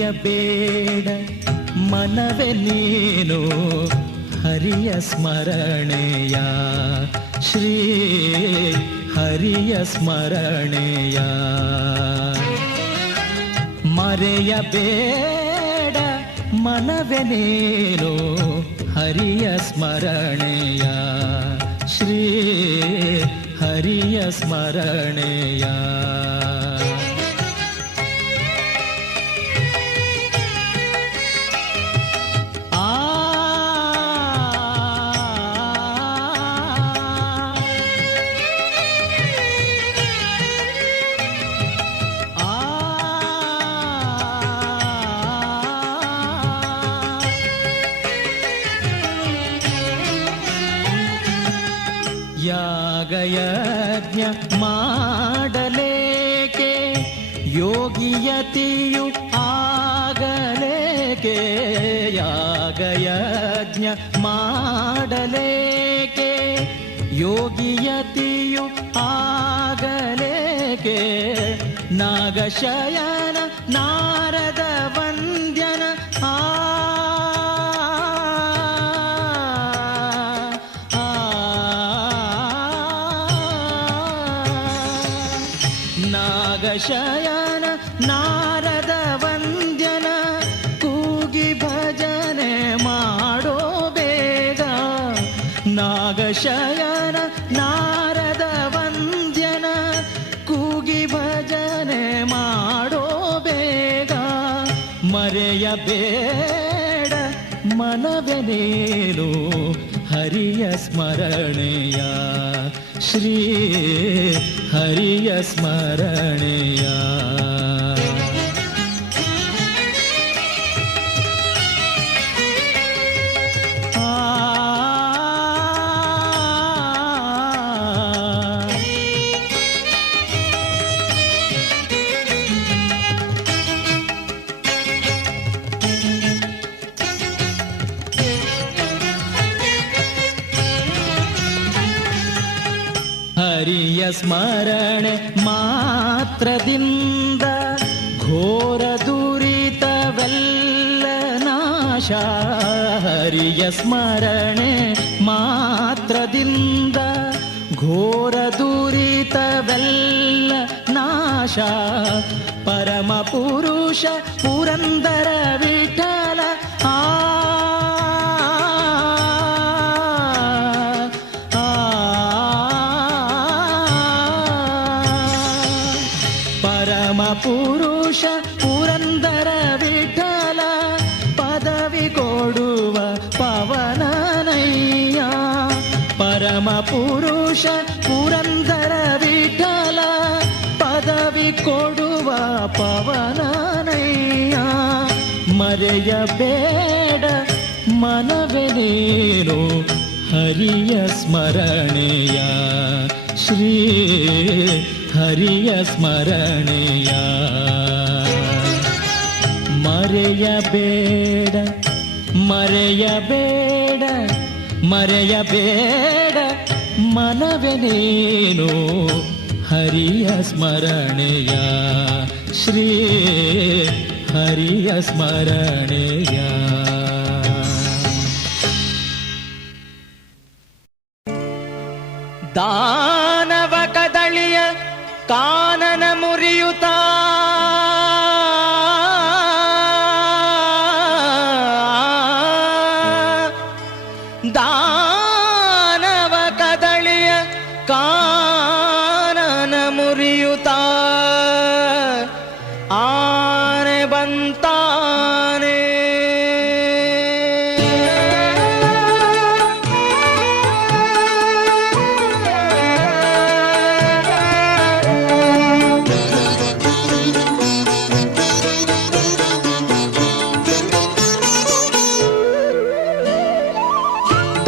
ಮರೆಯಬೇಡ ಮನವೇ ನೀನು ಹರಿಯ ಸ್ಮರಣೆಯ ಶ್ರೀ ಹರಿಯ ಸ್ಮರಣೆಯ ಮರೆಯಬೇಡ ಮನವೇ ನೀನು ಹರಿಯ ಸ್ಮರಣೆಯ ಶ್ರೀ ಹರಿಯ ಸ್ಮರಣೆಯ ಯಾಗಯಜ್ಞ ಮಾಡಲೇಕೆ ಯೋಗಿಯತಿಯು ಆಗಲೇಕೆ ಯಾಗಯಜ್ಞ ಮಾಡಲೇಕೆ ಯೋಗಿಯತಿಯು ಆಗಲೇಕೆ ನಾಗಶಯನ ನಾರದ ವಂದ್ಯನ ನಾಗಶಯನ ನಾರದ ವಂದ್ಯನ ಕೂಗಿ ಭಜನೆ ಮಾಡೋ ಬೇಗ ನಾಗಶಯನ ನಾರದ ವಂದ್ಯನ ಕೂಗಿ ಭಜನೆ ಮಾಡೋ ಬೇಗ ಮರೆಯಬೇಡ ಮನವೇ ನೀನು ಹರಿಯ ಸ್ಮರಣೆಯ ಶ್ರೀ ಹರಿಯ ಸ್ಮರಣೆಯ ಹರಿಯ ಸ್ಮರಣೆ ಮಾತ್ರದಿಂದ ಘೋರ ದುರಿತವೆಲ್ಲ ನಾಶ ಹರಿಯ ಸ್ಮರಣೆ ಮಾತ್ರದಿಂದ ಘೋರ ದುರಿತವೆಲ್ಲ ನಾಶ ಪರಮ ಪುರುಷ ಪುರಂದರ ವಿಠಲ ಪುರುಷ ಪುರಂದರ ವಿಠಲ ಪದವಿ ಕೊಡುವ ಪವನನಯ್ಯ ಪರಮ ಪುರುಷ ಪುರಂದರ ವಿಠಲ ಪದವಿ ಕೊಡುವ ಪವನನಯ್ಯ ಮರೆಯಬೇಡ ಮನವೇ ನೀನು ಹರಿಯ ಸ್ಮರಣೆಯ ಶ್ರೀ ಹರಿಯ ಸ್ಮರಣೆಯ ಮರೆಯಬೇಡ ಮರೆಯಬೇಡ ಮರೆಯಬೇಡ ಮನವೇ ನೀನು ಹರಿಯ ಸ್ಮರಣೆಯ ಶ್ರೀ ಹರಿಯ ಸ್ಮರಣೆಯ ದಾನವ ಕದಳಿಯ ಕಾನನ ಮುರಿಯುತ್ತ ದಾನವ ಕದಳಿಯ ಕಾನನ ಮುರಿಯುತ್ತ ಆನೆ ಬಂತಾನೆ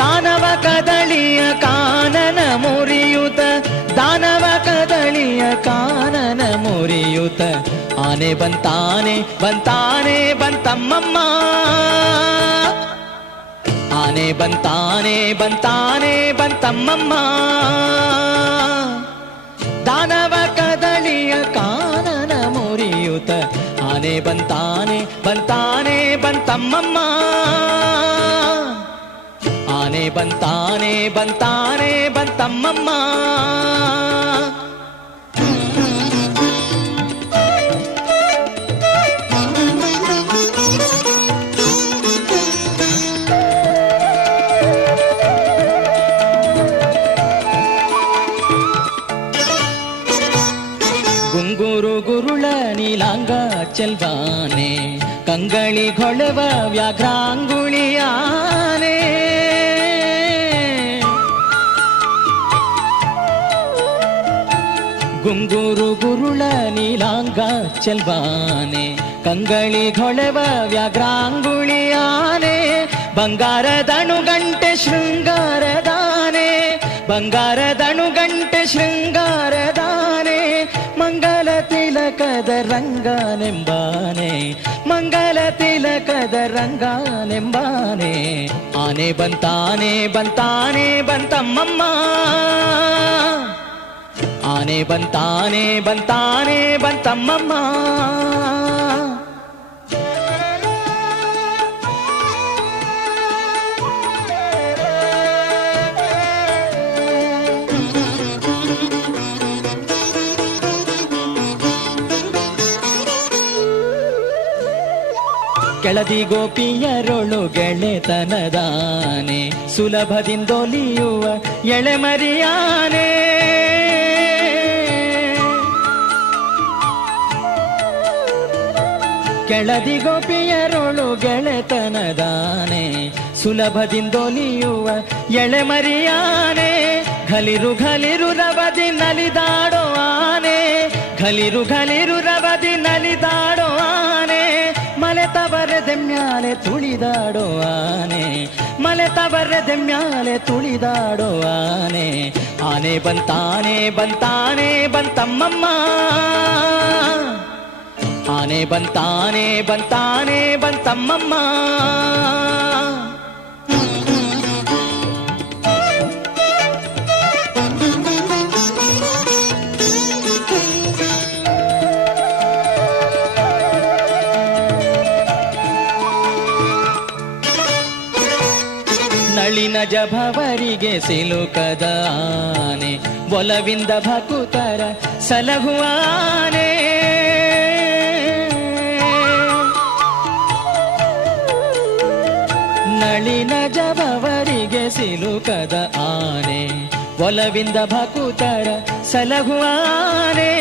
ದಾನವ ಕದಳಿಯ ಕಾನನ ಮುರಿಯುತ ದಾನವ ಕದಳಿಯ ಕಾನನ ಮುರಿಯುತ ಆನೆ ಬಂತಾನೆ ಬಂತಾನೆ ಬಂತಮ್ಮಮ್ಮ ಆನೆ ಬಂತಾನೆ ಬಂತಾನೆ ಬಂತಮ್ಮಮ್ಮ ದಾನವ ಕದಳಿಯ ಕಾನನ ಮುರಿಯುತ ಆನೆ ಬಂತಾನೆ ಬಂತಾನೆ ಬಂತಮ್ಮಮ್ಮ, ಆನೆ ಬಂತಾನೆ ಬಂತಾನೆ ಬಂತಮ್ಮಮ್ಮ. ಗುಂಗುರು ಗುರುಳ ನೀಲಾಂಗ ಚೆಲ್ವಾನೆ, ಕಂಗಳಿ ಗೊಳವ ವ್ಯಾಘ್ರಾಂಗುಳಿಯಾನೆ. ಗುಂಗುರು ಗುರುಳ ನೀಲಾಂಗ ಚೆಲ್ವಾನೆ, ಕಂಗಳಿ ಗೊಳವ ವ್ಯಾಘ್ರಾಂಗುಳಿಯಾನೆ. ಬಂಗಾರದಣುಗಂಟೆ ಶೃಂಗಾರದಾನೆ, ಬಂಗಾರದಣುಗಂಟೆ ಶೃಂಗಾರದಾನೆ. ಮಂಗಲ ತಿಲಕದ ರಂಗನೆಂಬಾನೆ, ಮಂಗಲ ತಿಲಕದ ರಂಗನೆಂಬಾನೆ. ಆನೆ ಬಂತಾನೆ ಬಂತಾನೆ ಬಂತಮ್ಮಮ್ಮ, ಆನೆ ಬಂತಾನೆ ಬಂತಾನೆ ಬಂತಮ್ಮಮ್ಮ. ಕೆಳದಿ ಗೋಪಿಯರೊಳು ಗೆಳೆತನದಾನೆ, ಸುಲಭದಿಂದೊಲಿಯುವ ಎಳೆಮರಿಯಾನೆ. ಕೆಳದಿ ಗೋಪಿಯರೊಳು ಗೆಳೆತನದಾನೆ, ಸುಲಭದಿಂದೊಲಿಯುವ ಎಳೆಮರಿಯಾನೆ. ಘಲಿರು ಘಲಿರು ರವದಿ ನಲಿದಾಡೋ ಆನೆ, ಘಲಿರು ಘಲಿರು ರವದಿ ನಲಿದಾಡೋ ಆನೆ. ಮಲೆತವರದೆ ಮ್ಯಾಲೆ ತುಳಿದಾಡೋ ಆನೆ, ಮಲೆತವರದೆ ಮ್ಯಾಲೆ ತುಳಿದಾಡೋ ಆನೆ. ಆನೆ ಬಂತಾನೆ ಬಂತಾನೆ ಬಂತಮ್ಮಮ್ಮ, ಆನೆ ಬಂತಾನೆ ಬಂತಾನೆ ಬಂತಮ್ಮಮ್ಮ. ನಳಿನ ಜಭವರಿಗೆ ಸಿಲುಕದ ಆನೆ, ಒಲವಿಂದ ಭಕುತರ ಸಲಹುವಾನೆ. ನಳಿನ ಜಭವರಿಗೆ ಸಿಲುಕದ ಆನೆ, ಒಲವಿಂದ ಭಕುತರ ಸಲಹುವಾನೆ.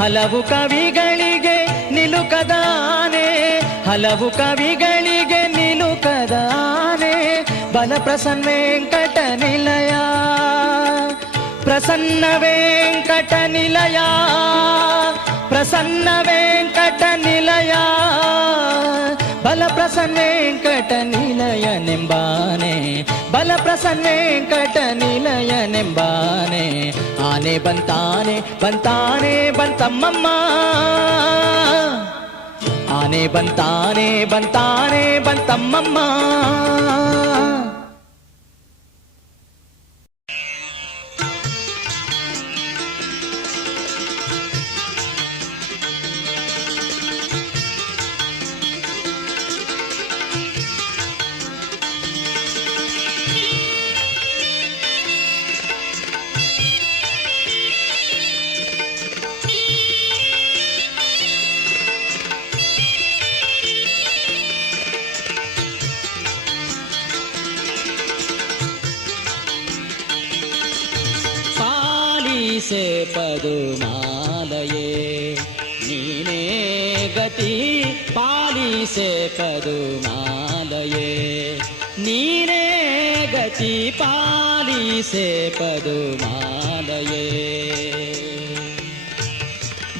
ಹಲವು ಕವಿಗಳಿಗೆ ನಿಲುಕದ ಆನೆ, ಹಲವು ಕವಿಗಳಿಗೆ ನಿಲುಕದ ಆನೆ. ಬಲ ಪ್ರಸನ್ನ ವೆಂಕಟ ನಿಲಯ, ಪ್ರಸನ್ನ ವೆಂಕಟ ನಿಲಯ, ಪ್ರಸನ್ನ ವೆಂಕಟ ನಿಲಯ. ಬಲ ಪ್ರಸನ್ನ ವೆಂಕಟ ನಿಲಯ ನೆಂಬಾನೆ, ಬಲ ಪ್ರಸನ್ನ ವೆಂಕಟ ನಿಲಯ ನೆಂಬಾನೆ. ಆನೆ ಬಂತಾನೆ ಬಂತಾನೆ ಬಂತಮ್ಮಮ್ಮ, ಆನೆ ಬಂತಾನೆ ಬಂತಾನೆ ಬಂತಮ್ಮಮ್ಮ. से पदुमालये नीने गति पाली से पदुमालये नीने गति पाली से पदुमालये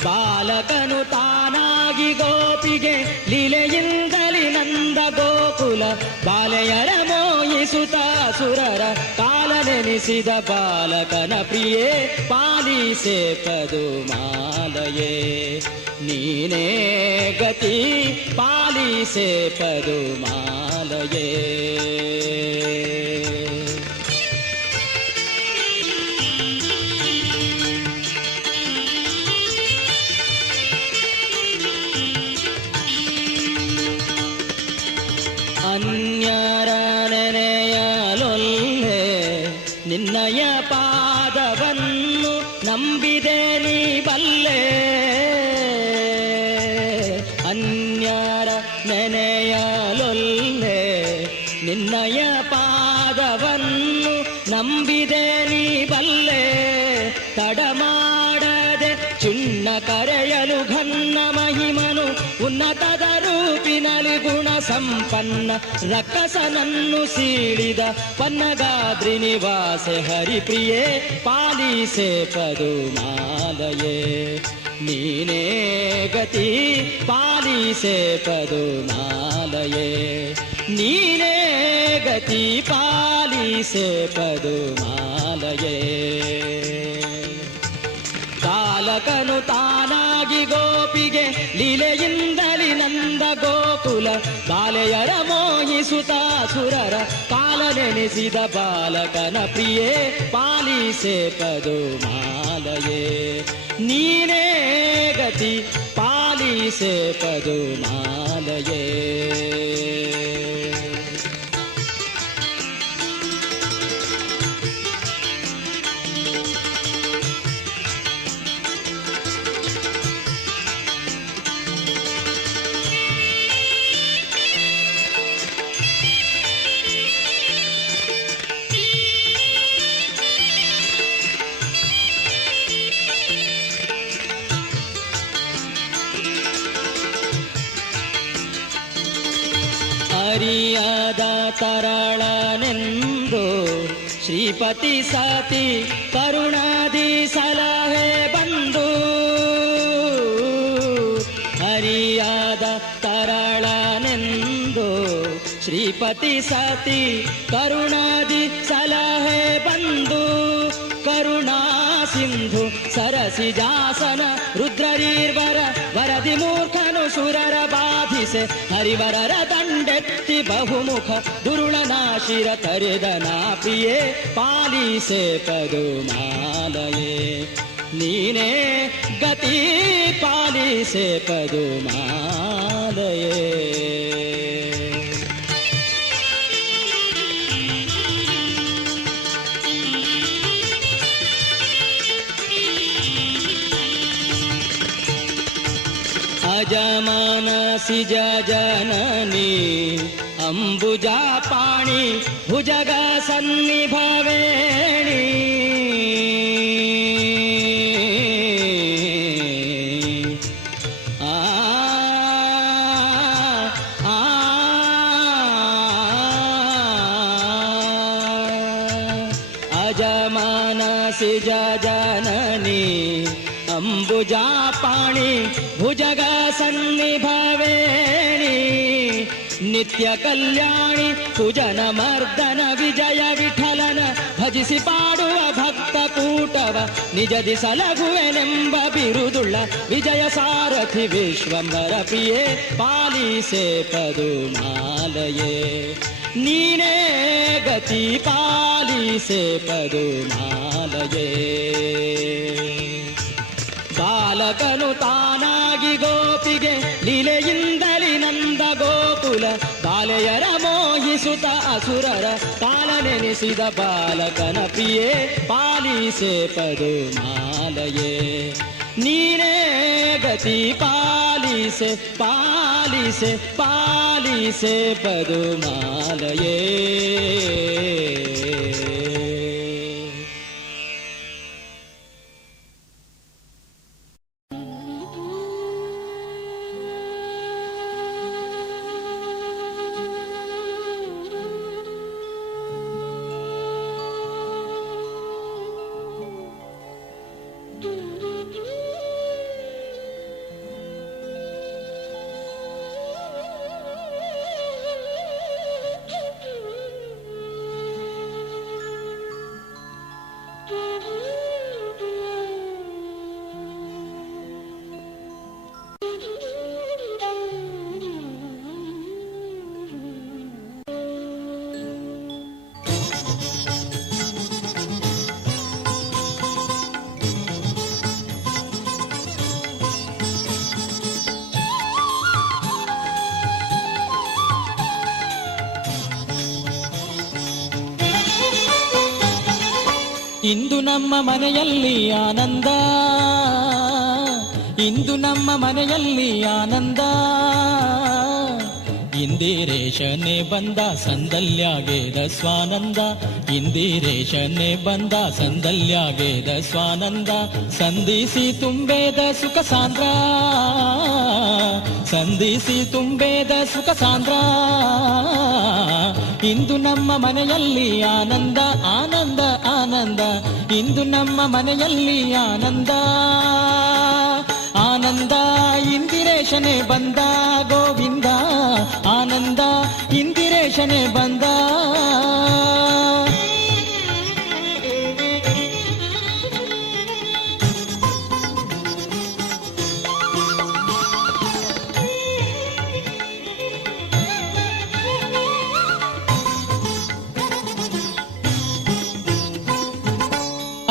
ಬಾಲಕನು ತಾನಾಗಿ ಗೋಪಿಗೆ ಲೀಲೆಯಿಂದಲಿ ನಂದ ಗೋಕುಲ ಬಾಲೆಯರ ಮೋಹಿಸುತ್ತ ಸುರರ ಕಾಲ ನೆನೆಸಿದ ಬಾಲಕನ ಪ್ರಿಯೇ ಪಾಲಿಸೆ ಪದುಮಾಲಯೇ ನೀನೇ ಗತಿ ಪಾಲಿಸೆ ಪದುಮಾಲಯೇ ಅನ್ಯರ ನೆನೆಯಲೊಲ್ಲೆ ನಿನ್ನಯ ಪಾದವನ್ನು ನಂಬಿದೆ ನೀ ಬಲ್ಲೆ. ಅನ್ಯರ ನೆನೆಯಲೊಲ್ಲೆ ನಿನ್ನಯ ಪಾದವನ್ನು ನಂಬಿದೆ ನೀ ಬಲ್ಲೆ. ತಡಮಾಡದೆ ಚುಣ್ಣ ಕರೆಯಲು ಘನ್ನ ಮಹಿಮನು ಉನ್ನತದ ರೂಪಿನಲ್ಲಿ ಗುಣ ಸಂಪನ್ನ ರಕ್ಕಸನನ್ನು ಸೀಳಿದ ಪನ್ನಗಾದ್ರಿ ನಿವಾಸೆ ಹರಿಪ್ರಿಯೇ ಪಾಲಿಸೆ ಪದುಮಾಲಯೇ. ನೀನೇ ಗತಿ ಪಾಲಿಸೆ ಪದುಮಾಲಯೇ. ನೀನೇ ಗತಿ ಪಾಲಿಸೆ ಪದುಮಾಲಯೇ. ಬಾಲಕನು ತಾನಾಗಿ ಗೋಪಿಗೆ ಲೀಲೆಯಿಂದಲಿ ನಂದ ಗೋಕುಲ ಬಾಲೆಯರ ಮೋಹಿಸುತ್ತ ಸುರರ ಕಾಲ ನೆನೆಸಿದ ಬಾಲಕನ ಪ್ರಿಯೇ ಪಾಲಿಸೆ ಪದುಮಾಲಯೇ. ನೀನೇ ಗತಿ ಪಾಲಿಸೆ ಪದುಮಾಲಯೇ. ಅರಿಯದ ತರಳನೆಂದು ಶ್ರೀಪತಿ ಸತಿ ಕರುಣಾದಿ ಸಲಹೆ ಬಂದು. ಅರಿಯದ ತರಳನೆಂದು ಶ್ರೀಪತಿ ಸತಿ ಕರುಣಾದಿ ಸಲಹೆ ಬಂದು. ಕರುಣಾ ಸಿಂಧು ಸರಸಿಜಾಸನ ರುದ್ರರೀರ್ವರ ವರದಿ ಮೂರ್ಖನು ಸುರರ ಬಾಧಿಸೆ ಹರಿವರರ ದಂಡೆತ್ತಿ ಬಹುಮುಖ ದುರುಳನಾಶಿರ ತರೆದನಾ ಪ್ರಿಯೇ ಪಾಲಿಸೆ ಪದುಮಾಲಯೇ. ನೀನೇ ಗತಿ ಪಾಲಿಸೆ ಪದುಮಾಲಯೇ. ಅಜಮಾನಸಿಜ ಜನನಿ ಅಂಬುಜಾ ಪಾಣಿ ಭುಜಗ ಸನ್ನಿಭವೇಣಿ. ಅಜಮಾನಸಿಜ ಜನನಿ ಅಂಬುಜಾ ಪಾಣಿ ಭುಜಗ ಸನ್ನಿಭವೇಣಿ. ನಿತ್ಯ ಕಲ್ಯಾಣಿ ಕುಜನ ಮರ್ದನ ವಿಜಯ ವಿಠಲನ ಭಜಿಸಿ ಪಾಡುವ ಭಕ್ತ ಕೂಟವ ನಿಜದಿ ಸಲಗುವೆನೆಂಬ ಬಿರುದುಳ್ಳ ವಿಜಯ ಸಾರಥಿ ವಿಶ್ವಂಬರ ಪ್ರಿಯೇ ಪಾಲಿಸೆ ಪದುಮಾಲಯೇ. ನೀನೇ ಗತಿ ಪಾಲಿಸೆ ಪದುಮಾಲಯೇ. ಬಾಲಕನು ತಾನಾಗಿ ಗೋಪಿಗೆ ಲೀಲೆಯಿಂದಲಿ ನಂದ ಗೋಕುಲ ಬಾಲೆಯರ ಮೋಹಿಸುತ್ತ ಅಸುರರ ಕಾಲ ನೆನೆಸಿದ ಬಾಲಕನ ಪ್ರಿಯೇ ಪಾಲಿಸೆ ಪದುಮಾಲಯೇ. ನೀನೇ ಗತಿ ಪಾಲಿಸೆ ಪಾಲಿಸೆ ಪಾಲಿಸೆ ಪದುಮಾಲಯೇ. ಇಂದು ನಮ್ಮ ಮನೆಯಲ್ಲಿ ಆನಂದ, ಇಂದು ನಮ್ಮ ಮನೆಯಲ್ಲಿ ಆನಂದ. ಇಂದಿರೇಶನೇ ಬಂದ ಸಂದಲ್ಯಾಗೇದ ಸ್ವಾನಂದ, ಇಂದಿರೇಶನೇ ಬಂದ ಸಂದಲ್ಯಾಗೇದ ಸ್ವಾನಂದ. ಸಂಧಿಸಿ ತುಂಬೇದ ಸುಖ ಸಾಂದ್ರ, ಸಂಧಿಸಿ ತುಂಬೇದ ಸುಖ ಸಾಂದ್ರ. ಇಂದು ನಮ್ಮ ಮನೆಯಲ್ಲಿ ಆನಂದ, ಆನಂದ, ಆನಂದ. ಇಂದು ನಮ್ಮ ಮನೆಯಲ್ಲಿ ಆನಂದ, ಆನಂದ. ಇಂದಿರೇಶನೇ ಬಂದ ಗೋವಿಂದ, ಆನಂದ. ಇಂದಿರೇಶನೇ ಬಂದ.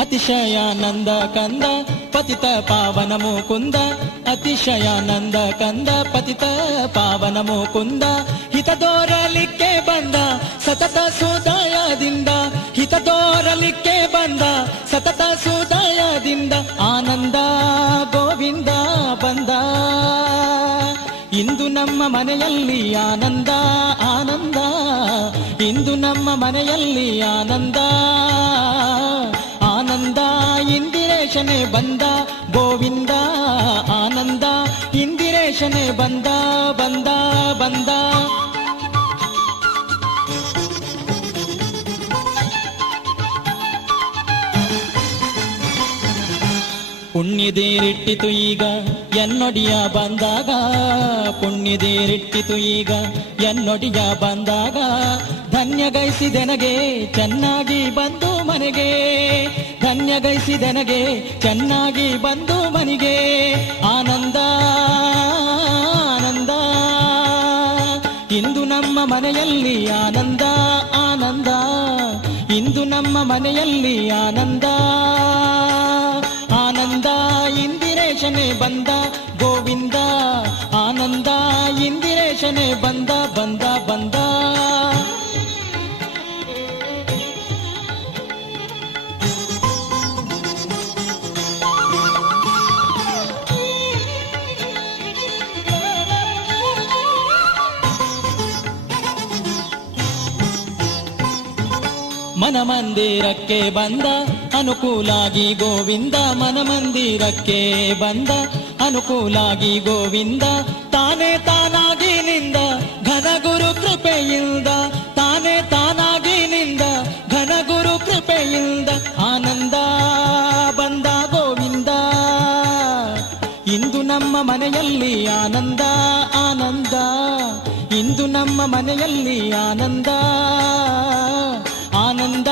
ಅತಿಶಯಾನಂದ ಕಂದ ಪತಿತ ಪಾವನ ಮುಕುಂದ, ಅತಿಶಯಾನಂದ ಕಂದ ಪತಿತ ಪಾವನ ಮುಕುಂದ. ಹಿತದೋರಲಿಕ್ಕೆ ಬಂದ ಸತತ ಸುದಯದಿಂದ, ಹಿತದೋರಲಿಕ್ಕೆ ಬಂದ ಸತತ ಸುದಯದಿಂದ. ಆನಂದ ಗೋವಿಂದ ಬಂದ. ಇಂದು ನಮ್ಮ ಮನೆಯಲ್ಲಿ ಆನಂದ, ಆನಂದ. ಇಂದು ನಮ್ಮ ಮನೆಯಲ್ಲಿ ಆನಂದ, ಆನಂದ. ಇಂದಿರೇಶನೇ ಬಂದ ಗೋವಿಂದ, ಆನಂದ. ಇಂದಿರೇಶನೇ ಬಂದ, ಬಂದ, ಬಂದ. ಪುಣ್ಯದೇರಿಟ್ಟಿತು ಈಗ ಎನ್ನೊಡಿಯ ಬಂದಾಗ, ಪುಣ್ಯದೇರಿಟ್ಟಿತು ಈಗ ಎನ್ನೊಡಿಯ ಬಂದಾಗ. ಧನ್ಯಗೈಸಿದೆನಗೆ ಚೆನ್ನಾಗಿ ಬಂದು ಮನೆಗೆ, ಧನ್ಯಗೈಸಿದೆನಗೆ ಚೆನ್ನಾಗಿ ಬಂದು ಮನೆಗೆ. ಆನಂದ, ಆನಂದ. ಇಂದು ನಮ್ಮ ಮನೆಯಲ್ಲಿ ಆನಂದ, ಆನಂದ. ಇಂದು ನಮ್ಮ ಮನೆಯಲ್ಲಿ ಆನಂದ, ಆನಂದ. ಇಂದಿರೇಶನೇ ಬಂದ ಗೋವಿಂದ, ಆನಂದ. ಇಂದಿರೇಶನೇ ಬಂದ, ಬಂದ, ಬಂದ. ಮನಮಂದಿರಕ್ಕೆ ಬಂದ ಅನುಕೂಲಾಗಿ ಗೋವಿಂದ, ಮನಮಂದಿರಕ್ಕೆ ಬಂದ ಅನುಕೂಲಾಗಿ ಗೋವಿಂದ. ತಾನೇ ತಾನಾಗಿ ನಿಂದ ಘನಗುರು ಕೃಪೆಯಿಂದ, ತಾನೇ ತಾನಾಗಿ ನಿಂದ ಘನಗುರು ಕೃಪೆಯಿಂದ. ಆನಂದ ಬಂದ ಗೋವಿಂದ. ಇಂದು ನಮ್ಮ ಮನೆಯಲ್ಲಿ ಆನಂದ, ಆನಂದ. ಇಂದು ನಮ್ಮ ಮನೆಯಲ್ಲಿ ಆನಂದ, ಆನಂದ.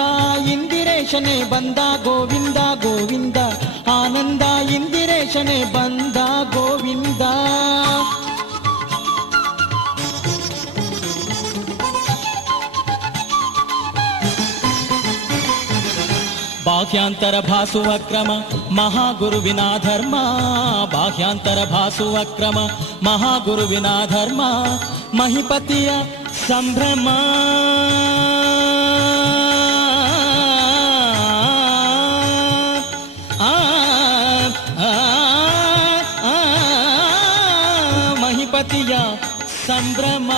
ಇಂದಿರೇಶನೇ ಬಂದ ಗೋವಿಂದ, ಗೋವಿಂದ. ಆನಂದ. ಇಂದಿರೇಶನೇ ಬಂದ ಗೋವಿಂದ. ಬಾಹ್ಯಾಂತರ ಭಾಸುವ ಕ್ರಮ ಮಹಾಗುರುವಿನ ಧರ್ಮ, ಬಾಹ್ಯಾಂತರ ಭಾಸುವ ಕ್ರಮ ಮಹಾಗುರುವಿನ ಧರ್ಮ. ಮಹಿಪತಿಯ ಸಂಭ್ರಮ, ಮಹಿಪತಿಯ ಸಂಭ್ರಮ.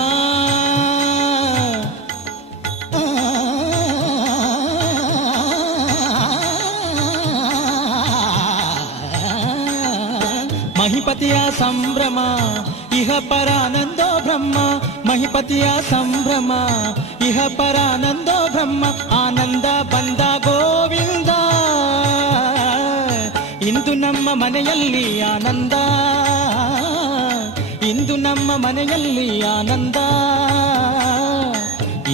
ಮಹಿಪತಿಯ ಸಂಭ್ರಮ ಇಹ ಪರಾನಂದೋ ಬ್ರಹ್ಮ, ಮಹಿಪತಿಯ ಸಂಭ್ರಮ ಇಹ ಪರಾನಂದೋ ಬ್ರಹ್ಮ. ಆನಂದ ಬಂದ ಗೋವಿಂದ. ಇಂದು ನಮ್ಮ ಮನೆಯಲ್ಲಿ ಆನಂದ, ಇಂದು ನಮ್ಮ ಮನೆಯಲ್ಲಿ ಆನಂದ.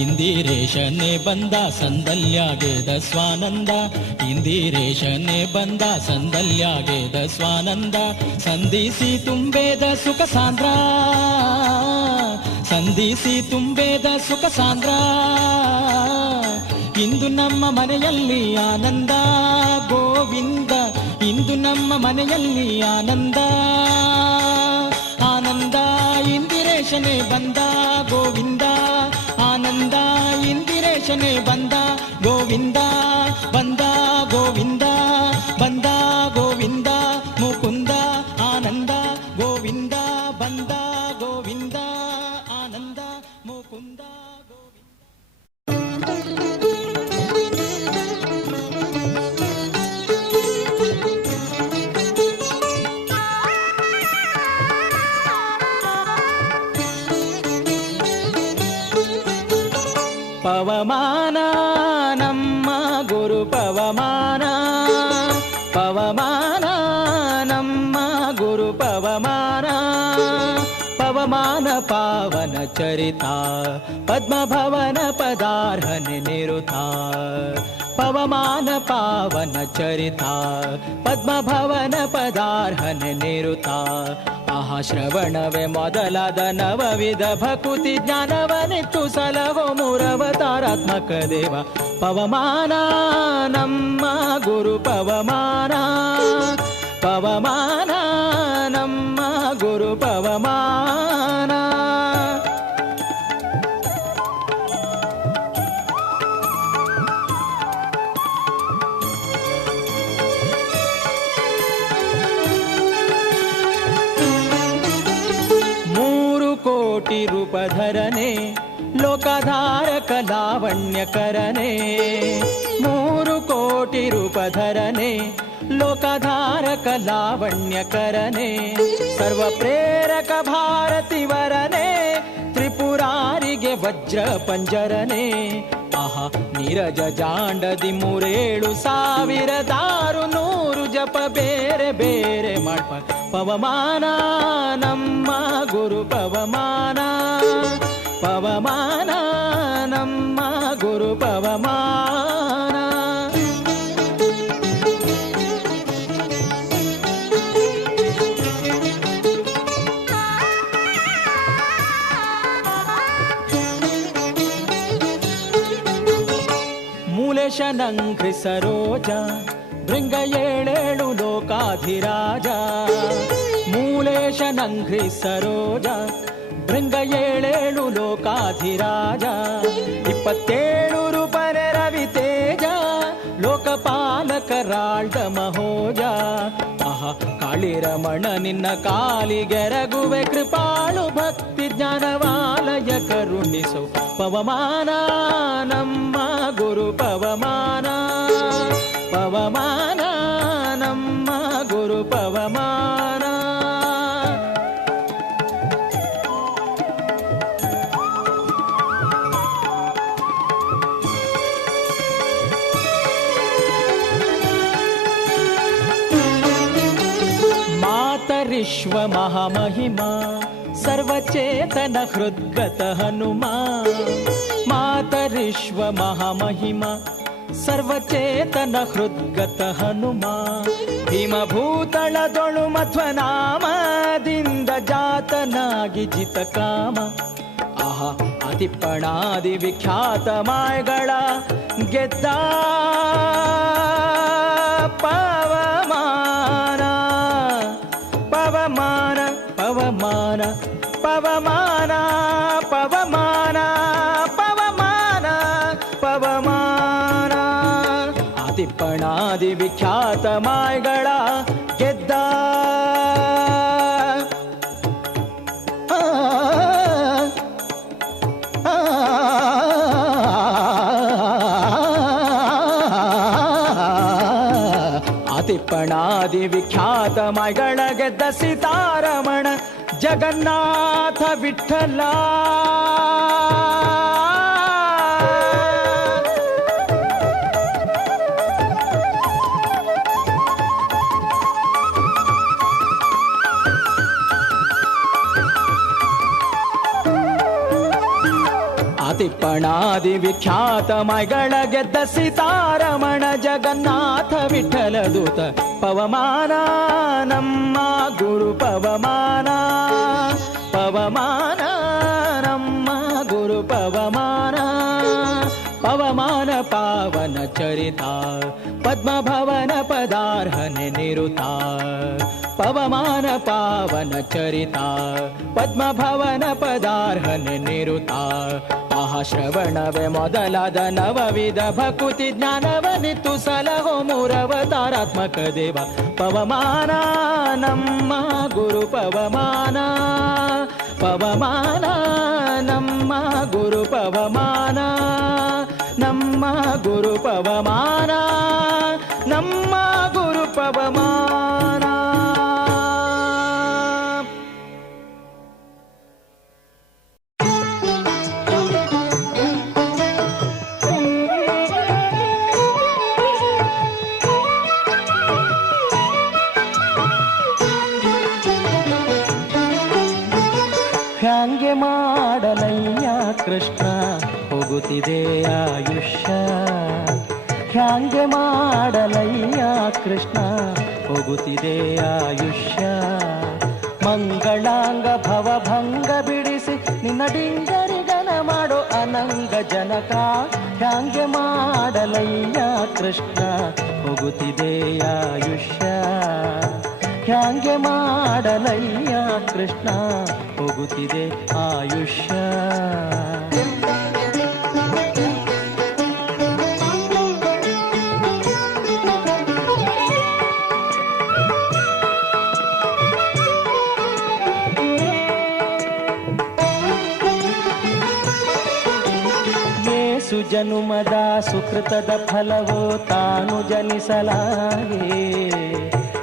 ಇಂದಿರೇಶನೇ ಬಂದ ಸಂದಲ್ಯಾಗೇದ ಸ್ವಾನಂದ, ಇಂದಿರೇಶನೇ ಬಂದ ಸಂದಲ್ಯಾಗೇದ ಸ್ವಾನಂದ. ಸಂಧಿಸಿ ತುಂಬೇದ ಸುಖ ಸಾಂದ್ರ, ಸಂಧಿಸಿ ತುಂಬೇದ ಸುಖ ಸಾಂದ್ರ. ಇಂದು ನಮ್ಮ ಮನೆಯಲ್ಲಿ ಆನಂದ ಗೋವಿಂದ, ಇಂದು ನಮ್ಮ ಮನೆಯಲ್ಲಿ ಆನಂದ, ಆನಂದ. ಇಂದಿರೇಶನೇ ಬಂದ ಗೋವಿಂದ, ಆನಂದ. ಇಂದಿರೇಶನೇ ಬಂದ ಗೋವಿಂದ, ಬಂದ ಗೋ ಪವಮಾನ ನಮ್ಮ ಗುರು ಪವಮಾನ, ಪವಮಾನ ನಮ್ಮ ಗುರು ಪವಮಾನ, ಪವಮಾನ ಪಾವನ ಚರಿತ ಪದ್ಮಭವನ ಪದಾರ್ಹನ ನಿರುತ, ಪವಮಾನ ಪಾವನ ಚರಿತ ಪದ್ಮಭವನ ಪದಾರ್ಹನ ನಿರುತ. ಆಹಾ ಶ್ರವಣವೇ ಮೊದಲಾದ ನವವಿಧ ಭಕುತಿ ಜ್ಞಾನವನಿತ್ತು ಸಲಹೋ ಮೂರವತಾರಾತ್ಮಕ ದೇವ. ಪವಮಾನ ನಮ್ಮ ಗುರು ಪವಮಾನ, ಪವಮಾನ ನಮ್ಮ ಗುರು ಪವಮಾನ. ಕೋಟಿ ರೂಪಧರನೆ ಲೋಕಧಾರಕ ಲಾವಣ್ಯಕರನೆ, 3 ಕೋಟಿ ರೂಪಧರನೆ ಲೋಕಧಾರಕ ಲಾವಣ್ಯಕರನೆ, ಸರ್ವ ಪ್ರೇರಕ ಭಾರತಿವರನೆ ತ್ರಿಪುರಾರಿಗೆ ವಜ್ರ ಪಂಜರನೆ. ಆಹಾ ನೀರಜ ಜಾಂಡದಿ 37,600 ಜಪ ಬೇರೆ ಬೇರೆ ಮಾಡ್ಪ. ಪವಮಾನ ನಮ್ಮ ಗುರು ಪವಮಾನ, ಪವಮಾನ ನಮ್ಮ ಗುರು ಪವಮಾನ. ಮೂಲೇಶನಂಘ್ರಿ ಸರೋಜ ಭೃಂಗ 7 ಲೋಕಾಧಿರಾಜ, ಮೂಲೇಶನಂಘ್ರಿ ಸರೋಜ ಭೃಂಗ 7 ಲೋಕಾಧಿರಾಜ, 27 ರೂಪನೆ ರವಿತೇಜ ಲೋಕಪಾಲಕರಾಳ್ದ ಮಹೋಜ. ಆಹಾ ಕಾಳಿರಮಣ ನಿನ್ನ ಕಾಲಿಗೆರಗುವೆ ಕೃಪಾಳು ಭಕ್ತಿ ಜ್ಞಾನವಾಲಯ ಕರುಣಿಸು. ಪವಮಾನ ನಮ್ಮ ಗುರು ಪವಮಾನ, ಪವಮಾನ ನಮ್ಮ ಗುರು ಪವಮಾನ. ಮಾತರಿಶ್ವ ಮಹಾಮಹಿಮಾ ಸರ್ವಚೇತನ ಹೃದ್ಗತ ಹನುಮಾ, ಮಾತರಿಶ್ವ ಮಹಾಮಹಿಮಾ ಸರ್ವಚೇತನ ಹೃದ್ಗತ ಹನುಮಾ. ಭೀಮಭೂತಳದೊಳು ಮಧ್ವನಾಮದಿಂದ ಜಾತನಾಗಿ ಜಿತ ಕಾಮ. ಆಹಾ ಅತಿಪ್ಪಣಾದಿ ವಿಖ್ಯಾತ ಮಾಯಗಳ ಗೆದ್ದ ಪವಮಾನ, ಪವಮಾನ ಪವಮಾನ ಪವಮಾನ ಪವಮಾನ ಪವಮಾನ ಪವಮಾನ. ಆದಿಪ್ಪಣಾದಿ ವಿಖ್ಯಾತ ಮಾಯಗಳ ಗೆದ್ದ ಆದಿಪ್ಪಣಾದಿ ವಿಖ್ಯಾತ ಮಾಯಗಳ ಗೆದ್ದ ಸೀತಾರಮಣ ಜಗನ್ನಾಥ ವಿಠಲ. ಆದಿಪ್ಪಣಾದಿ ವಿಖ್ಯಾತ ಮಾಯಗಳ ಗೆದ್ದ ಸೀತಾರಮಣ ಜಗನ್ನಾಥ ವಿಠಲ ದೂತ. ಪವಮಾನ ನಮ್ಮ ಗುರು ಪವಮಾನ, ಪವಮಾನ ನಮ್ಮ ಗುರು ಪವಮಾನ. ಪವಮಾನ ಪಾವನ ಚರಿತ ಪದ್ಮಭವನ ಪದಾರ್ಹನ ನಿರುತ, ಪವಮಾನ ಪಾವನ ಚರಿತ ಪದ್ಮಭವನ ಪದಾರ್ಹನ ನಿರುತ. ಆಹಾ ಶ್ರವಣವೇ ಮೊದಲಾದ ನವವಿಧ ಭಕುತಿ ಜ್ಞಾನವನಿತ್ತು ಸಲಹೋ ಮೂರವತಾರಾತ್ಮಕ ದೇವ. ಪವಮಾನ ನಮ್ಮ ಗುರು ಪವಮಾನ, ಪವಮಾನ ನಮ್ಮ ಗುರು ಪವಮಾನ, ನಮ್ಮ ಗುರು ಪವಮಾನ, ನಮ್ಮ ಗುರು ಪವಮಾನ. ಹೋಗುತ್ತಿದೆ ಆಯುಷ್ಯ. ಹ್ಯಾಂಗೆ ಮಾಡಲಯ್ಯ ಕೃಷ್ಣ ಹೋಗುತ್ತಿದೆ ಆಯುಷ್ಯ. ಮಂಗಳಾಂಗ ಭವಭಂಗ ಬಿಡಿಸಿ ನಿನ್ನ ಡಿಂಗರಿಗನ ಮಾಡೋ ಅನಂಗ ಜನಕ. ಹ್ಯಾಂಗೆ ಮಾಡಲಯ್ಯ ಕೃಷ್ಣ ಹೋಗುತ್ತಿದೆ ಆಯುಷ್ಯ. ಹ್ಯಾಂಗೆ ಮಾಡಲಯ್ಯ ಕೃಷ್ಣ ಹೋಗುತ್ತಿದೆ ಆಯುಷ್ಯ. ಜನುಮದ ಸುಕೃತದ ಫಲವೋ ತಾನು ಜನಿಸಲಾಗೆ.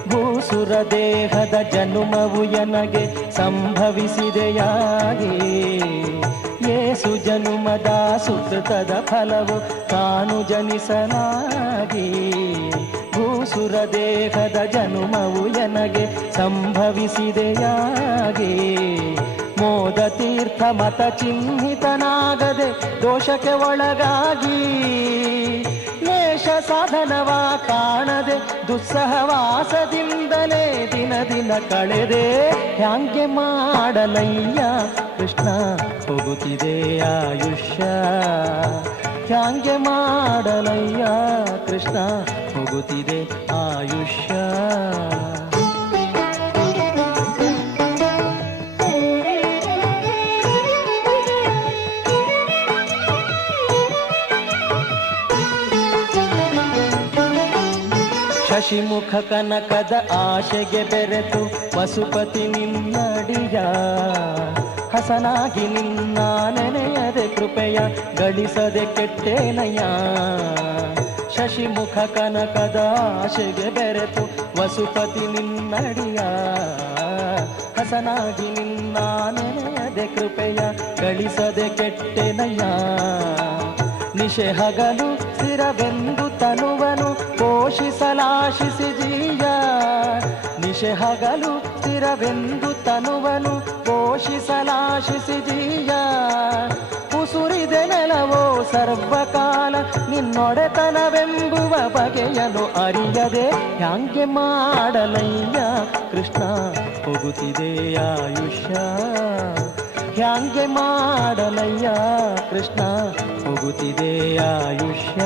ಭೂಸುರ ದೇಹದ ಜನುಮವು ಎನಗೆ ಸಂಭವಿಸಿದೆಯಾಗೆ. ಏಸು ಜನುಮದ ಸುಕೃತದ ಫಲವು ತಾನು ಜನಿಸಲಾಗೆ. ಭೂಸುರ ದೇಹದ ಜನುಮವು ಎನಗೆ ಸಂಭವಿಸಿದೆಯಾಗೆ. ಮೋದ ತೀರ್ಥ ಮತ ಚಿಹ್ನಿತನಾಗದೆ ದೋಷಕ್ಕೆ ಒಳಗಾಗಿ. ಲೇಷ ಸಾಧನವ ಕಾಣದೆ ದುಸ್ಸಹವಾಸದಿಂದಲೇ ದಿನ ದಿನ ಕಳೆದೆ. ಹ್ಯಾಂಗೆ ಮಾಡಲಯ್ಯ ಕೃಷ್ಣ ಹೋಗುತ್ತಿದೆ ಆಯುಷ್ಯ. ಹ್ಯಾಂಗೆ ಮಾಡಲಯ್ಯ ಕೃಷ್ಣ ಹೋಗುತ್ತಿದೆ ಆಯುಷ್ಯ. ಶಶಿಮುಖ ಕನಕದ ಆಶೆಗೆ ಬೆರೆತು ವಸುಪತಿ ನಿನ್ನಡಿಯ. ಹಸನಾಗಿ ನಿನ್ನ ನೆನೆಯದೆ ಕೃಪೆಯ ಗಳಿಸದೆ ಕೆಟ್ಟೇನಯ್ಯ. ಶಶಿಮುಖ ಕನಕದ ಆಶೆಗೆ ಬೆರೆತು ವಸುಪತಿ ನಿನ್ನಡಿಯ. ಹಸನಾಗಿ ನಿನ್ನ ನೆನೆಯದೆ ಕೃಪೆಯ ಗಳಿಸದೆ ಕೆಟ್ಟೆನಯ್ಯ. ನಿಶೆ ಹಗಲು ಸ್ಥಿರವೆಂದು ತನುವನು ಪೋಷಿಸಲಾಶಿಸಿ ಜೀಯ. ನಿಶೆ ಹಗಲು ಸ್ಥಿರವೆಂದು ತನುವನು ಪೋಷಿಸಲಾಶಿಸಿ ಜೀಯ. ಉಸುರಿದೆ ನೆಲವೋ ಸರ್ವಕಾಲ ನಿನ್ನೊಡೆತನವೆಂಬುವ ಬಗೆಯನು ಅರಿಯದೆ. ಹ್ಯಾಂಗೆ ಮಾಡಲಯ್ಯ ಕೃಷ್ಣ ಹೋಗುತ್ತಿದೆ ಆಯುಷ್ಯ. ಹ್ಯಾಂಗೆ ಮಾಡಲಯ್ಯ ಕೃಷ್ಣ ಹೋಗುತ್ತಿದೆ ಆಯುಷ್ಯ.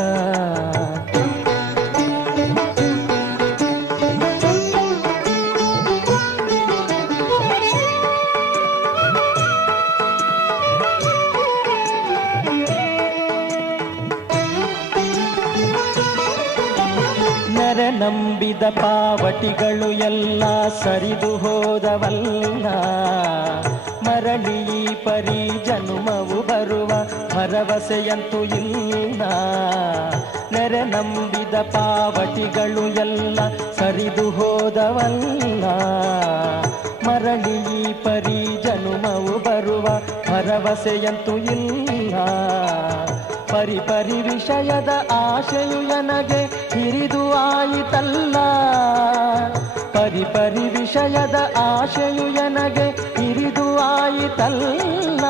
ನೆರೆ ನಂಬಿದ ಪಾವಟಿಗಳು ಎಲ್ಲ ಸರಿದು ಹೋದವಲ್ಲ. ಮರಳಿ ಪರಿ ಜನುಮವು ಬರುವ ಭರವಸೆಯಂತೂ ಇಲ್ಲ. ನೆರೆ ನಂಬಿದ ಪಾವಟಿಗಳು ಎಲ್ಲ ಸರಿದು ಹೋದವಲ್ಲ. ಮರಳಿ ಪರಿ ಜನುಮವು ಬರುವ ಭರವಸೆಯಂತೂ ಇಲ್ಲ. ಪರಿ ಪರಿ ವಿಷಯದ ಆಶೆಯು ನನಗೆ ಹಿರಿದು ಆಯಿತಲ್ಲ. ಪರಿ ಪರಿ ವಿಷಯದ ಆಶೆಯು ನನಗೆ ಹಿರಿದು ಆಯಿತಲ್ಲ.